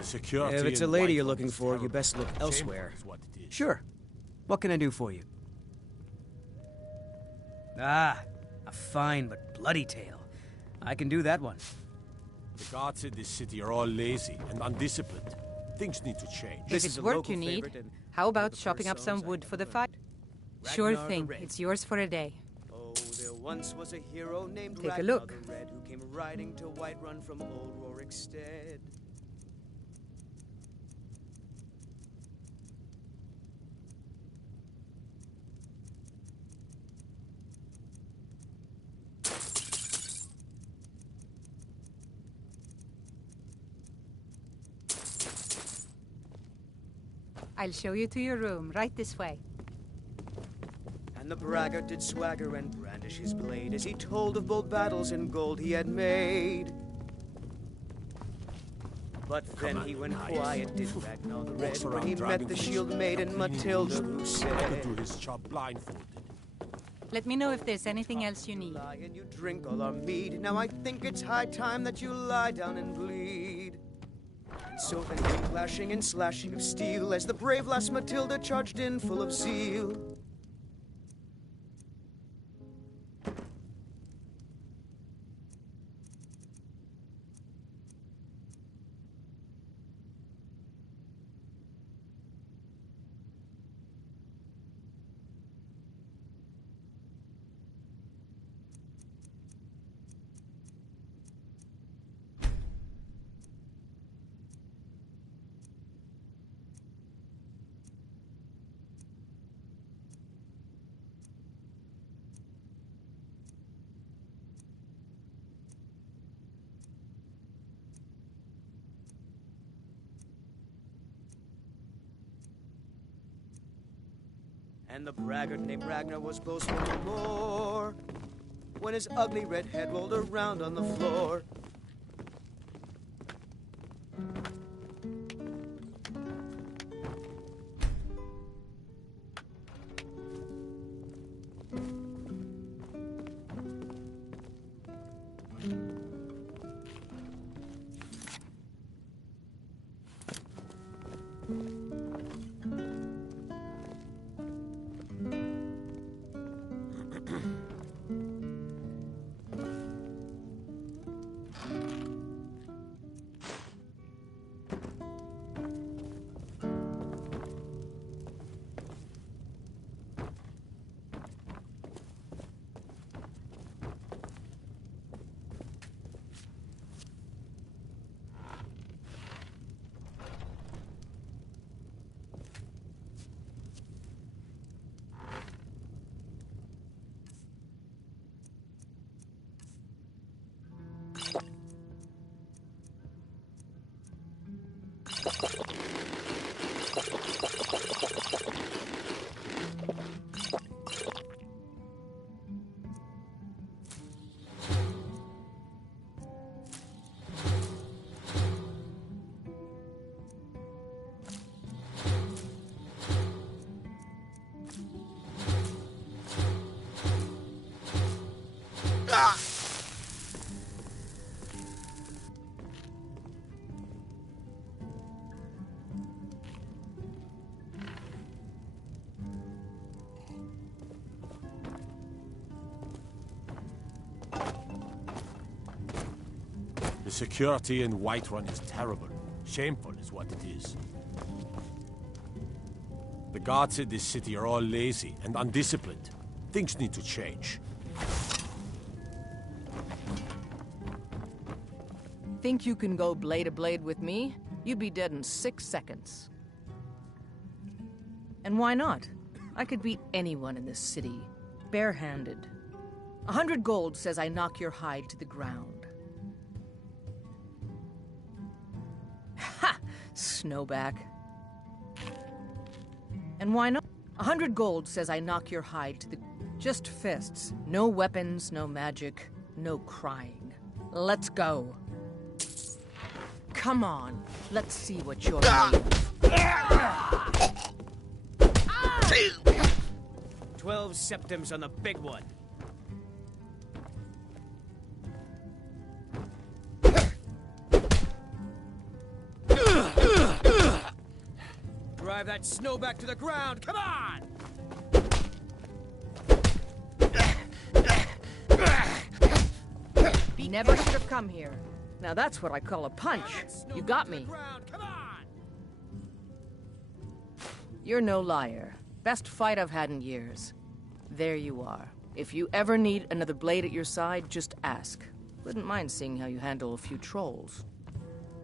Security if it's a lady you're looking for, you best look elsewhere. Sure. What can I do for you? Ah, a fine but bloody tale. I can do that one. The guards in this city are all lazy and undisciplined. Things need to change. If it's work you need, how about chopping up some wood for the fire? Sure thing. It's yours for a day. Oh, there once was a hero named Take a look. Red who came riding to Whiterun from old Rorikstead. I'll show you to your room, right this way. And the braggart did swagger and brandish his blade as he told of bold battles and gold he had made. But then he went quiet, did Ragnar the Red, when he met the shield maiden Matilda, who said, I could do his job blindfolded. Let me know if there's anything else you need. And you drink all our mead. Now I think it's high time that you lie down and bleed. And so then came clashing and slashing of steel as the brave lass Matilda charged in full of zeal. And the braggart named Ragnar was boastful no more when his ugly red head rolled around on the floor. The security in Whiterun is terrible. Shameful is what it is. The guards in this city are all lazy and undisciplined. Things need to change. Think you can go blade to blade with me? You'd be dead in 6 seconds. And why not? I could beat anyone in this city, barehanded. 100 gold says I knock your hide to the ground. Ha! Snowback. And why not? 100 gold says I knock your hide to the... Just fists. No weapons, no magic, no crying. Let's go. Come on, let's see what you're made of. 12 septims on the big one. Drive that snowback to the ground, come on! Never should have come here. Now that's what I call a punch. You got me. You're no liar. Best fight I've had in years. There you are. If you ever need another blade at your side, just ask. Wouldn't mind seeing how you handle a few trolls.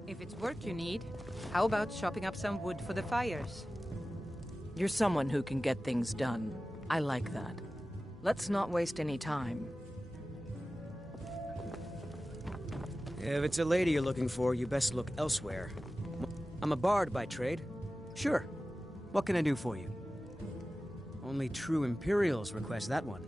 If it's work you need, how about chopping up some wood for the fires? You're someone who can get things done. I like that. Let's not waste any time. If it's a lady you're looking for, you best look elsewhere. I'm a bard by trade. Sure. What can I do for you? Only true Imperials request that one.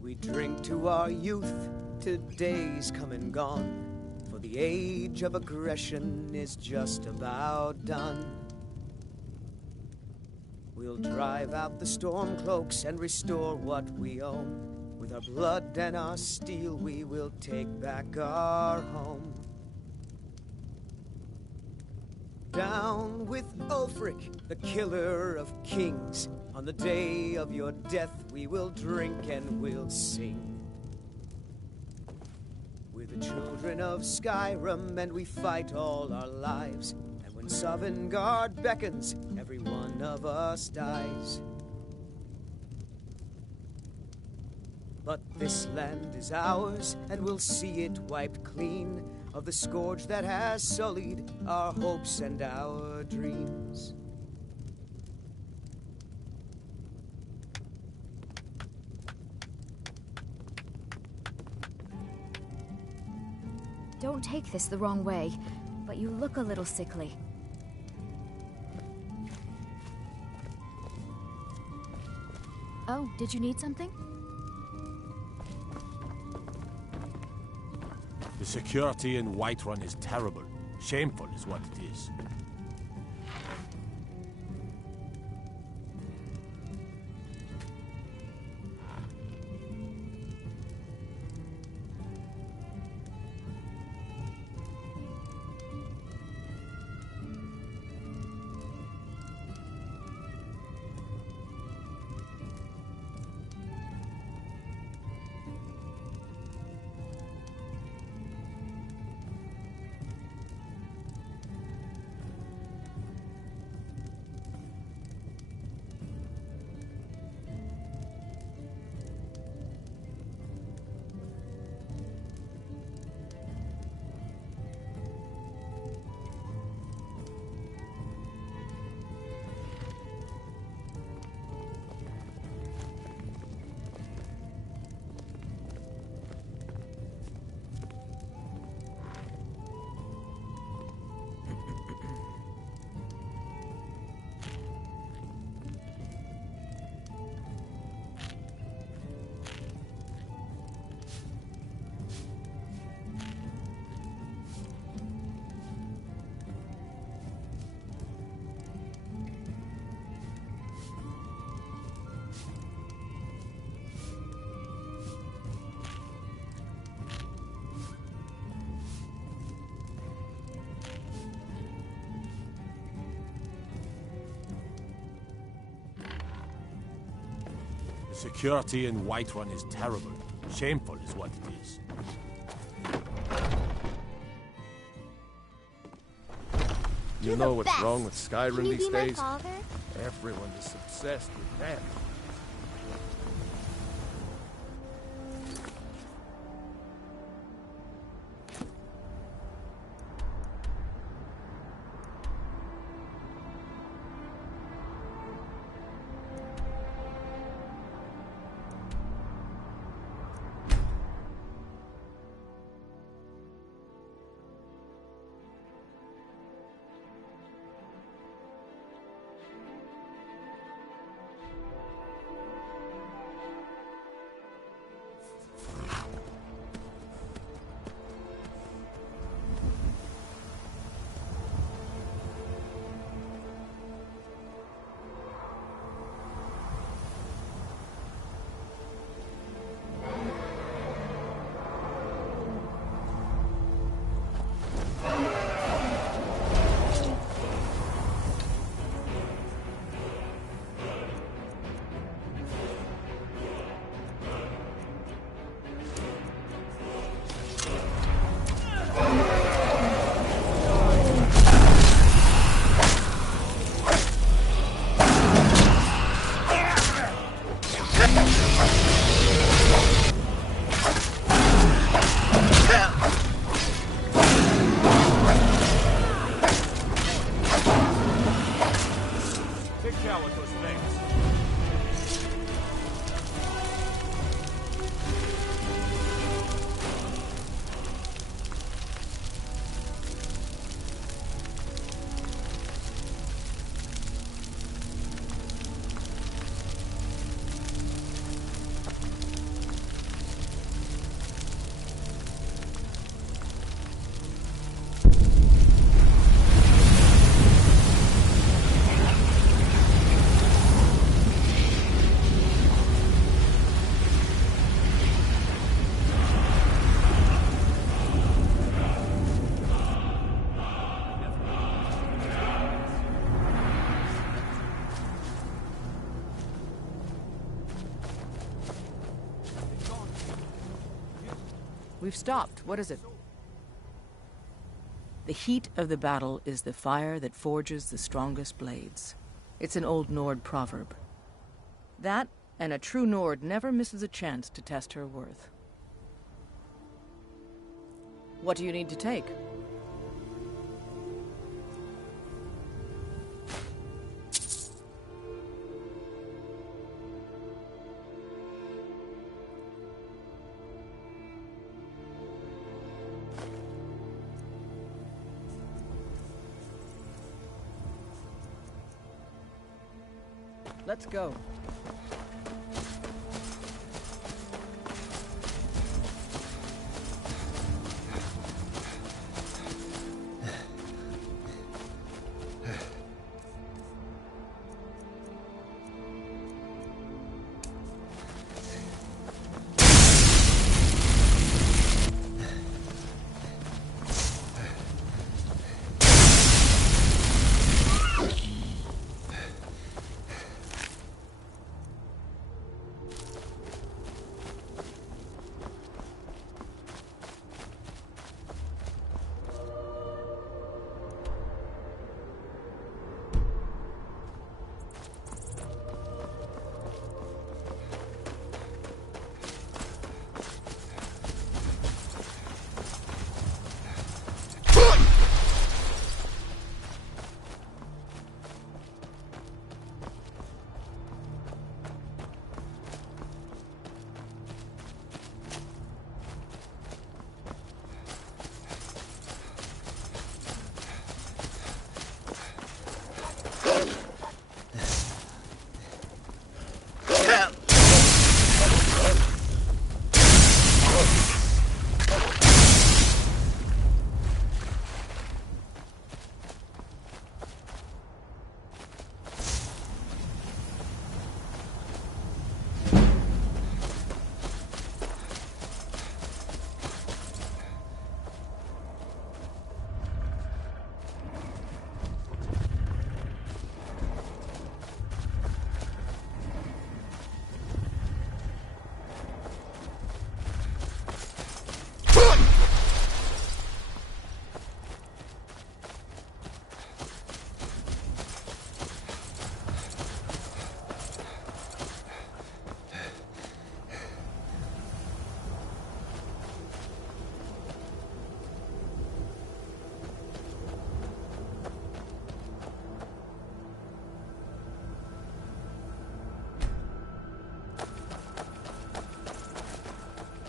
We drink to our youth, to days come and gone, for the age of aggression is just about done. We'll drive out the storm cloaks and restore what we own. With our blood and our steel, we will take back our home. Down with Ulfric, the killer of kings. On the day of your death, we will drink and we'll sing. We're the children of Skyrim, and we fight all our lives. And when Sovngarde beckons, every one of us dies. But this land is ours, and we'll see it wiped clean of the scourge that has sullied our hopes and our dreams. Don't take this the wrong way, but you look a little sickly. Oh, did you need something? The security in Whiterun is terrible. Shameful is what it is. Security in Whiterun is terrible. Shameful is what it is. You know what's wrong with Can Skyrim you these be my days? father? Everyone is obsessed with that. We've stopped. What is it? The heat of the battle is the fire that forges the strongest blades. It's an old Nord proverb. That, and a true Nord never misses a chance to test her worth. What do you need to take? Let's go.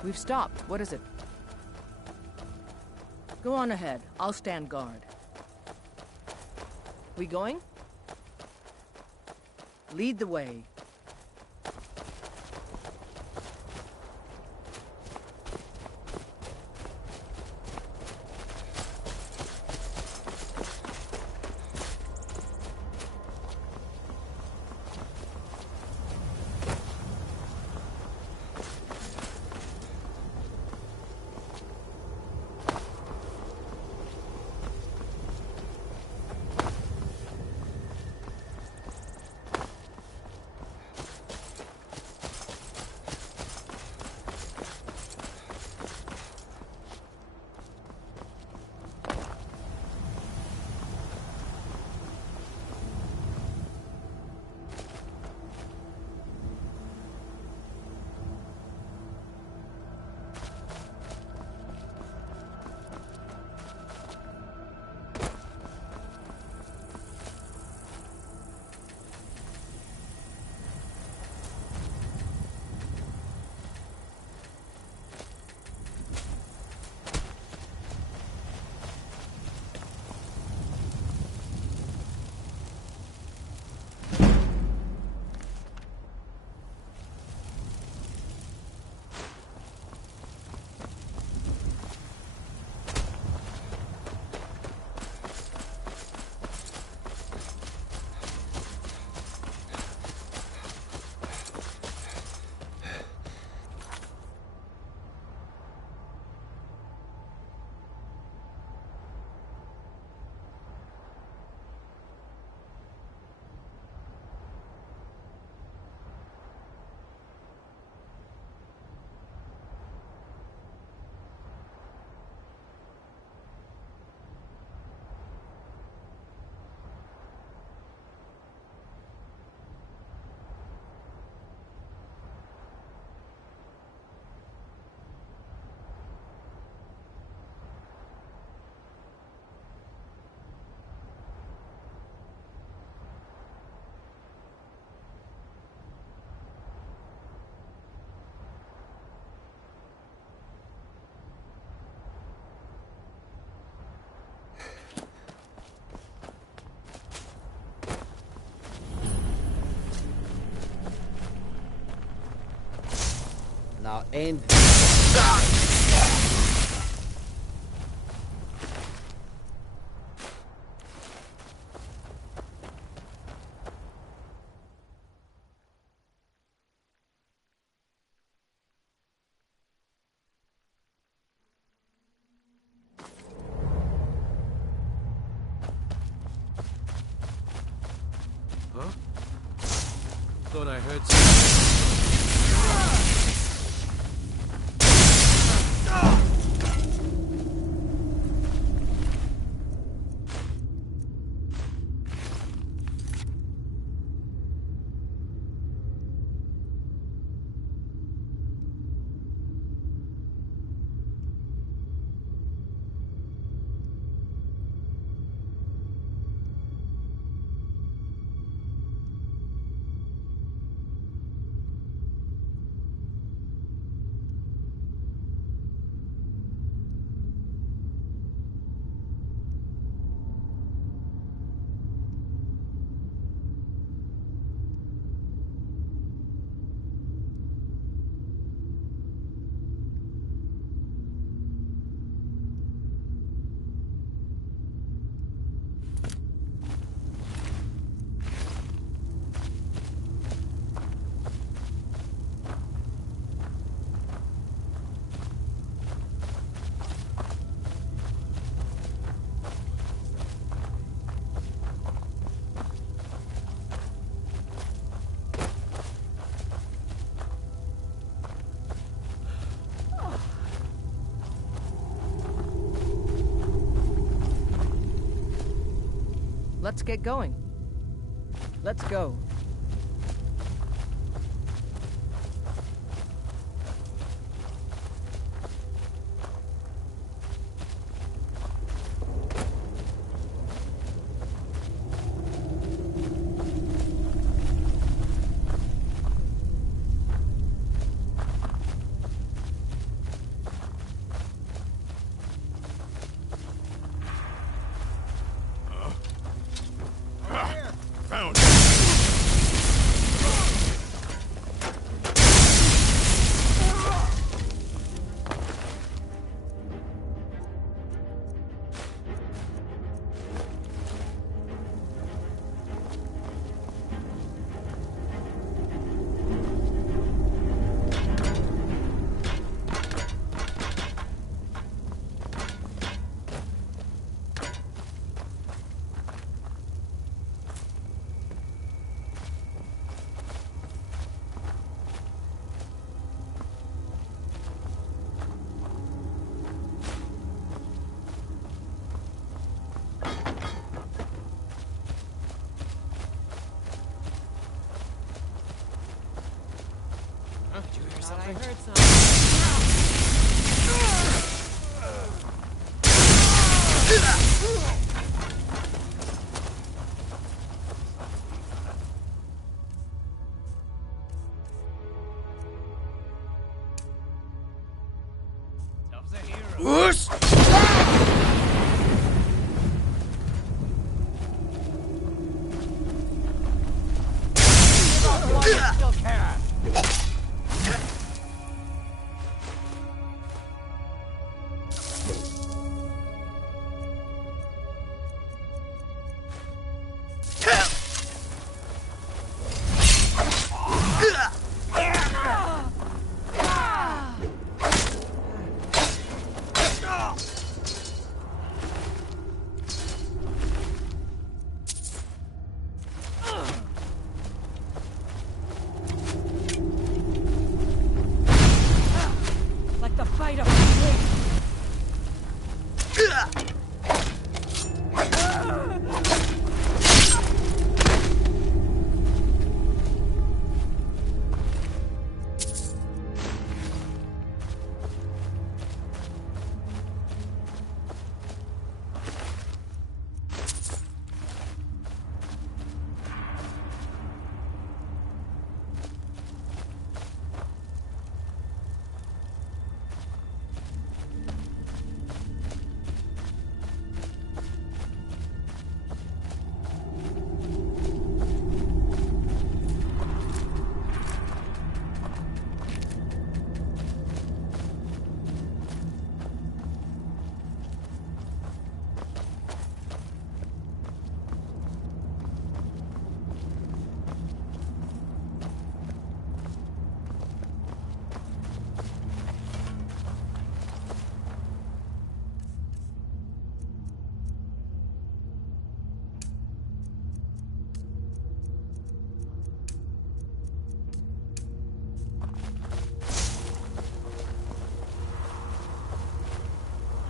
We've stopped. What is it? Go on ahead. I'll stand guard. We going? Lead the way. Now aim. Huh? Thought I heard Let's get going. Let's go. I heard something. Whoosh! Still can. Like the fight of a snake.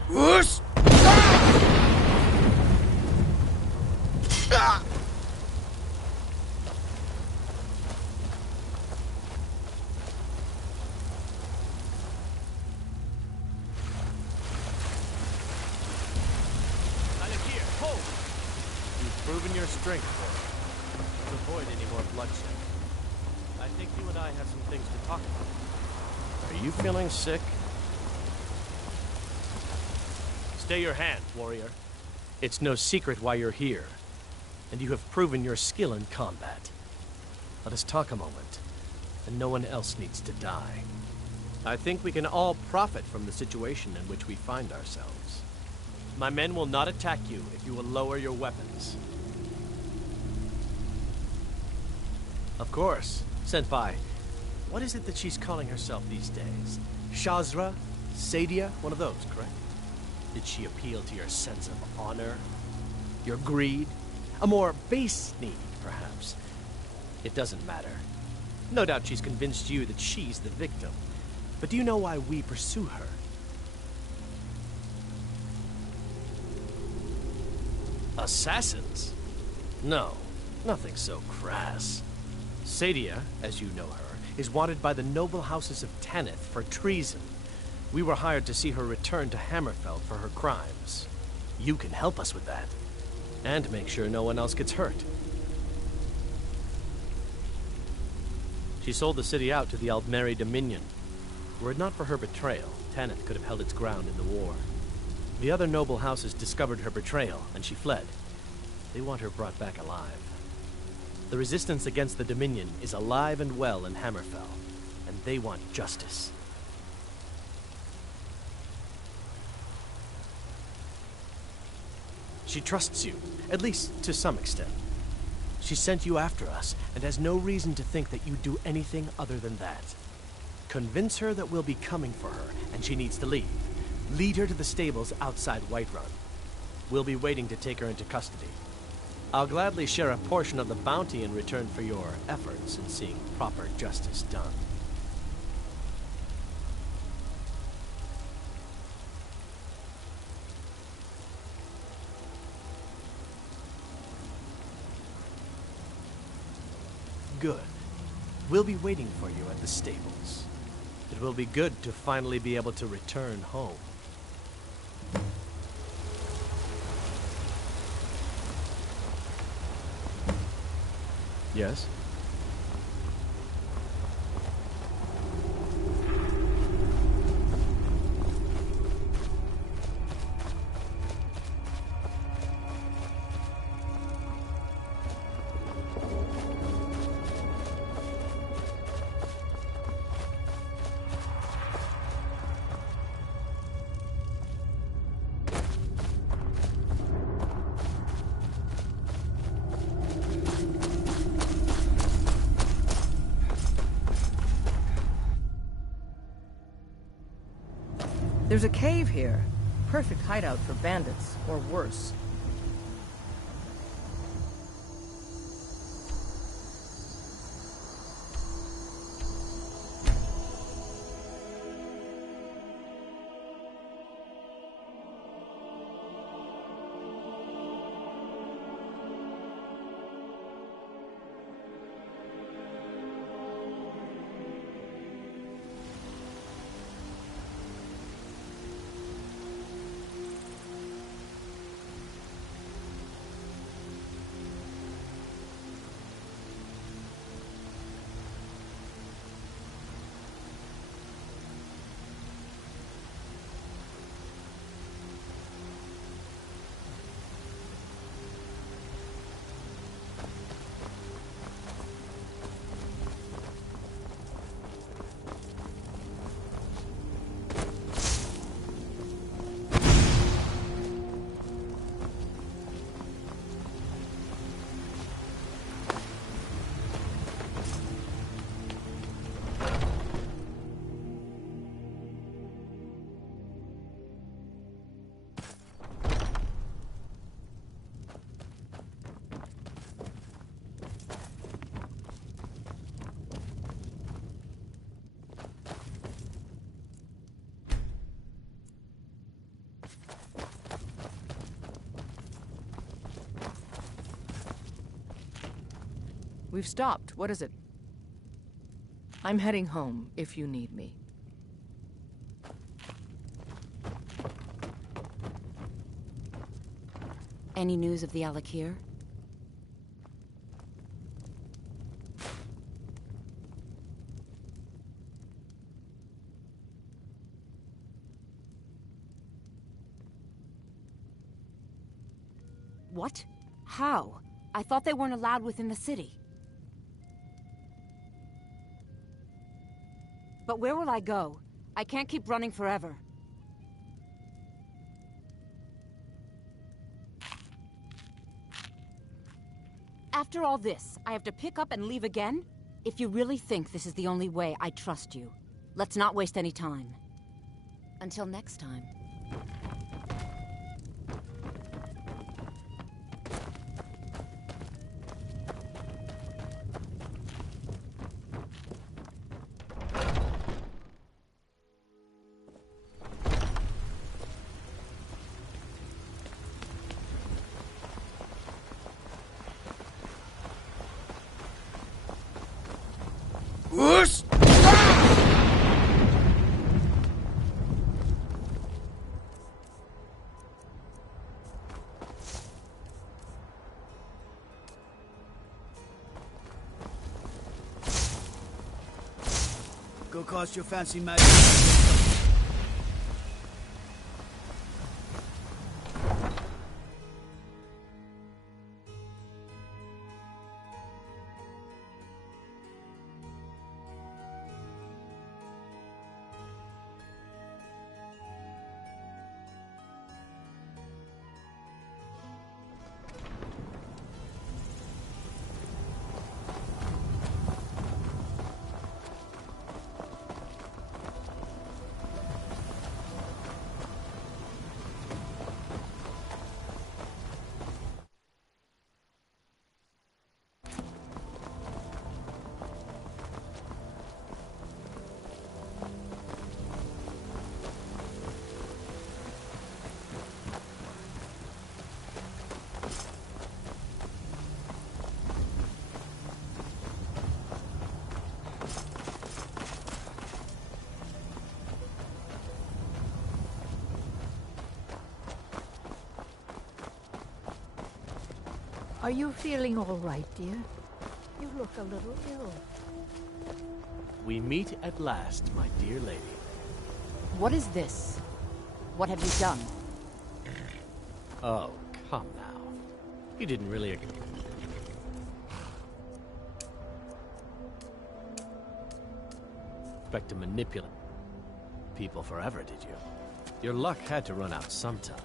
Whoosh! You've proven your strength for it. Let's avoid any more bloodshed. I think you and I have some things to talk about. Are you feeling sick? Stay your hand, warrior. It's no secret why you're here, and you have proven your skill in combat. Let us talk a moment, and no one else needs to die. I think we can all profit from the situation in which we find ourselves. My men will not attack you if you will lower your weapons. Of course, Senpai. What is it that she's calling herself these days? Shazra? Sadia? One of those, correct? Did she appeal to your sense of honor? Your greed? A more base need, perhaps? It doesn't matter. No doubt she's convinced you that she's the victim. But do you know why we pursue her? Assassins? No, nothing so crass. Sadia, as you know her, is wanted by the noble houses of Tanith for treason. We were hired to see her return to Hammerfell for her crimes. You can help us with that. And make sure no one else gets hurt. She sold the city out to the Aldmeri Dominion. Were it not for her betrayal, Tanith could have held its ground in the war. The other noble houses discovered her betrayal, and she fled. They want her brought back alive. The resistance against the Dominion is alive and well in Hammerfell, and they want justice. She trusts you, at least to some extent. She sent you after us, and has no reason to think that you do anything other than that. Convince her that we'll be coming for her, and she needs to leave. Lead her to the stables outside Whiterun. We'll be waiting to take her into custody. I'll gladly share a portion of the bounty in return for your efforts in seeing proper justice done. Good. We'll be waiting for you at the stables. It will be good to finally be able to return home. Yes? There's a cave here. Perfect hideout for bandits, or worse. We've stopped. What is it? I'm heading home, if you need me. Any news of the Alakir? What? How? I thought they weren't allowed within the city. But where will I go? I can't keep running forever. After all this, I have to pick up and leave again? If you really think this is the only way, I trust you. Let's not waste any time. Until next time. Whoosh! Go cast your fancy magic. Are you feeling all right, dear? You look a little ill. We meet at last, my dear lady. What is this? What have you done? Oh, come now. You didn't really... expect to manipulate people forever, did you? Your luck had to run out sometime.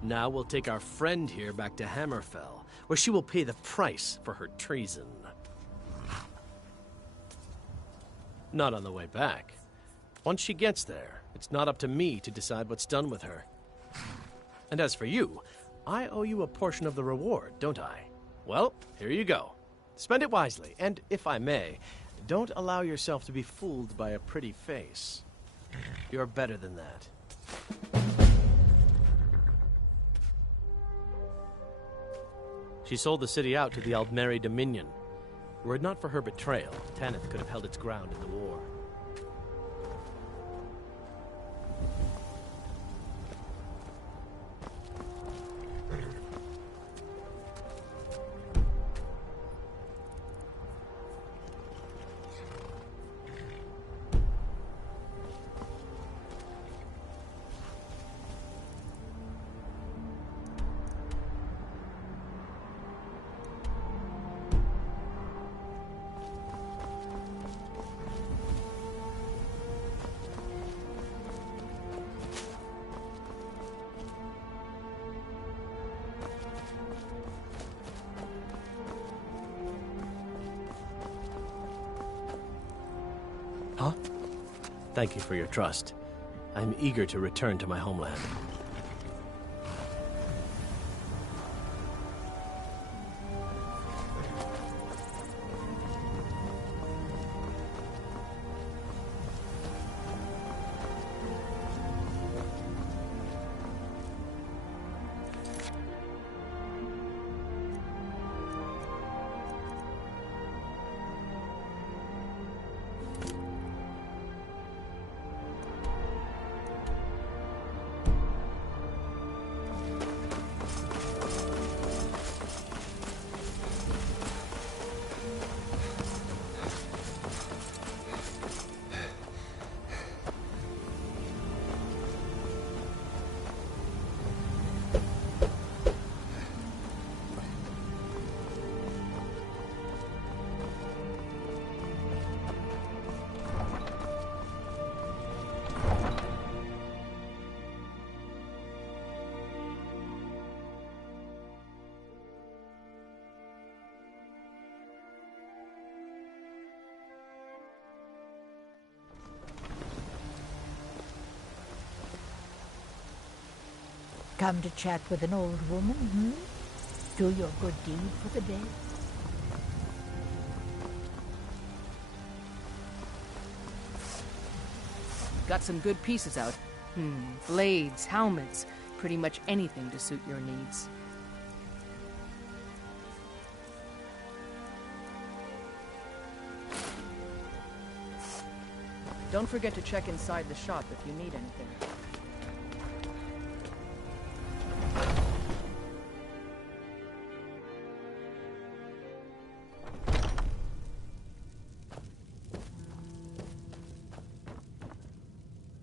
Now we'll take our friend here back to Hammerfell, where she will pay the price for her treason. Not on the way back. Once she gets there, it's not up to me to decide what's done with her. And as for you, I owe you a portion of the reward, don't I? Well, here you go. Spend it wisely, and if I may, don't allow yourself to be fooled by a pretty face. You're better than that. She sold the city out to the Aldmeri Dominion. Were it not for her betrayal, Tanith could have held its ground in the war. Huh? Thank you for your trust. I'm eager to return to my homeland. Come to chat with an old woman, hmm? Do your good deed for the day. Got some good pieces out. Blades, helmets, pretty much anything to suit your needs. Don't forget to check inside the shop if you need anything.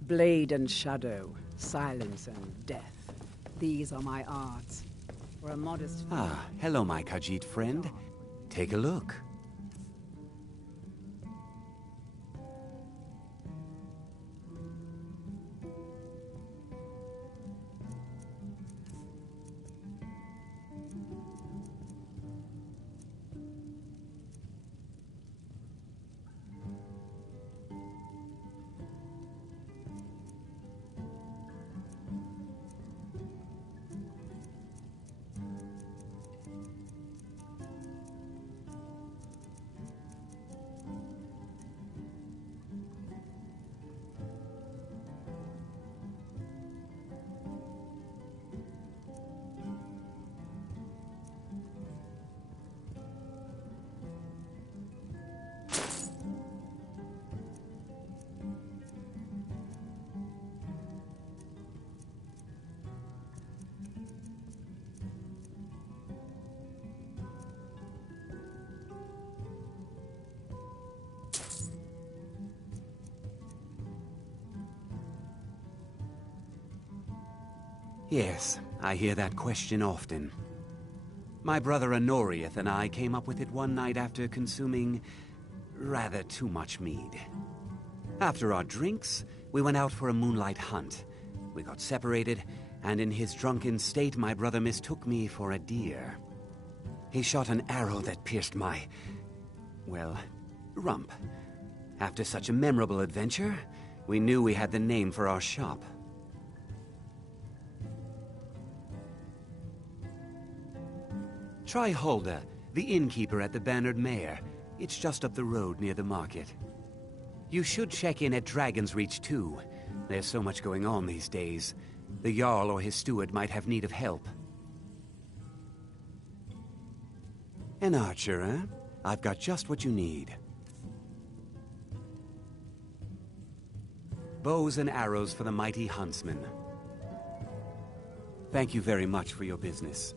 Blade and shadow, silence and death. These are my arts. For a modest... Ah, hello, my Khajiit friend. Take a look. Yes, I hear that question often. My brother Honorius and I came up with it one night after consuming rather too much mead. After our drinks, we went out for a moonlight hunt. We got separated, and in his drunken state, my brother mistook me for a deer. He shot an arrow that pierced my, well, rump. After such a memorable adventure, we knew we had the name for our shop. Try Hulda, the innkeeper at the Bannered Mare. It's just up the road near the market. You should check in at Dragon's Reach too. There's so much going on these days. The Jarl or his steward might have need of help. An archer, eh? I've got just what you need. Bows and arrows for the mighty huntsman. Thank you very much for your business.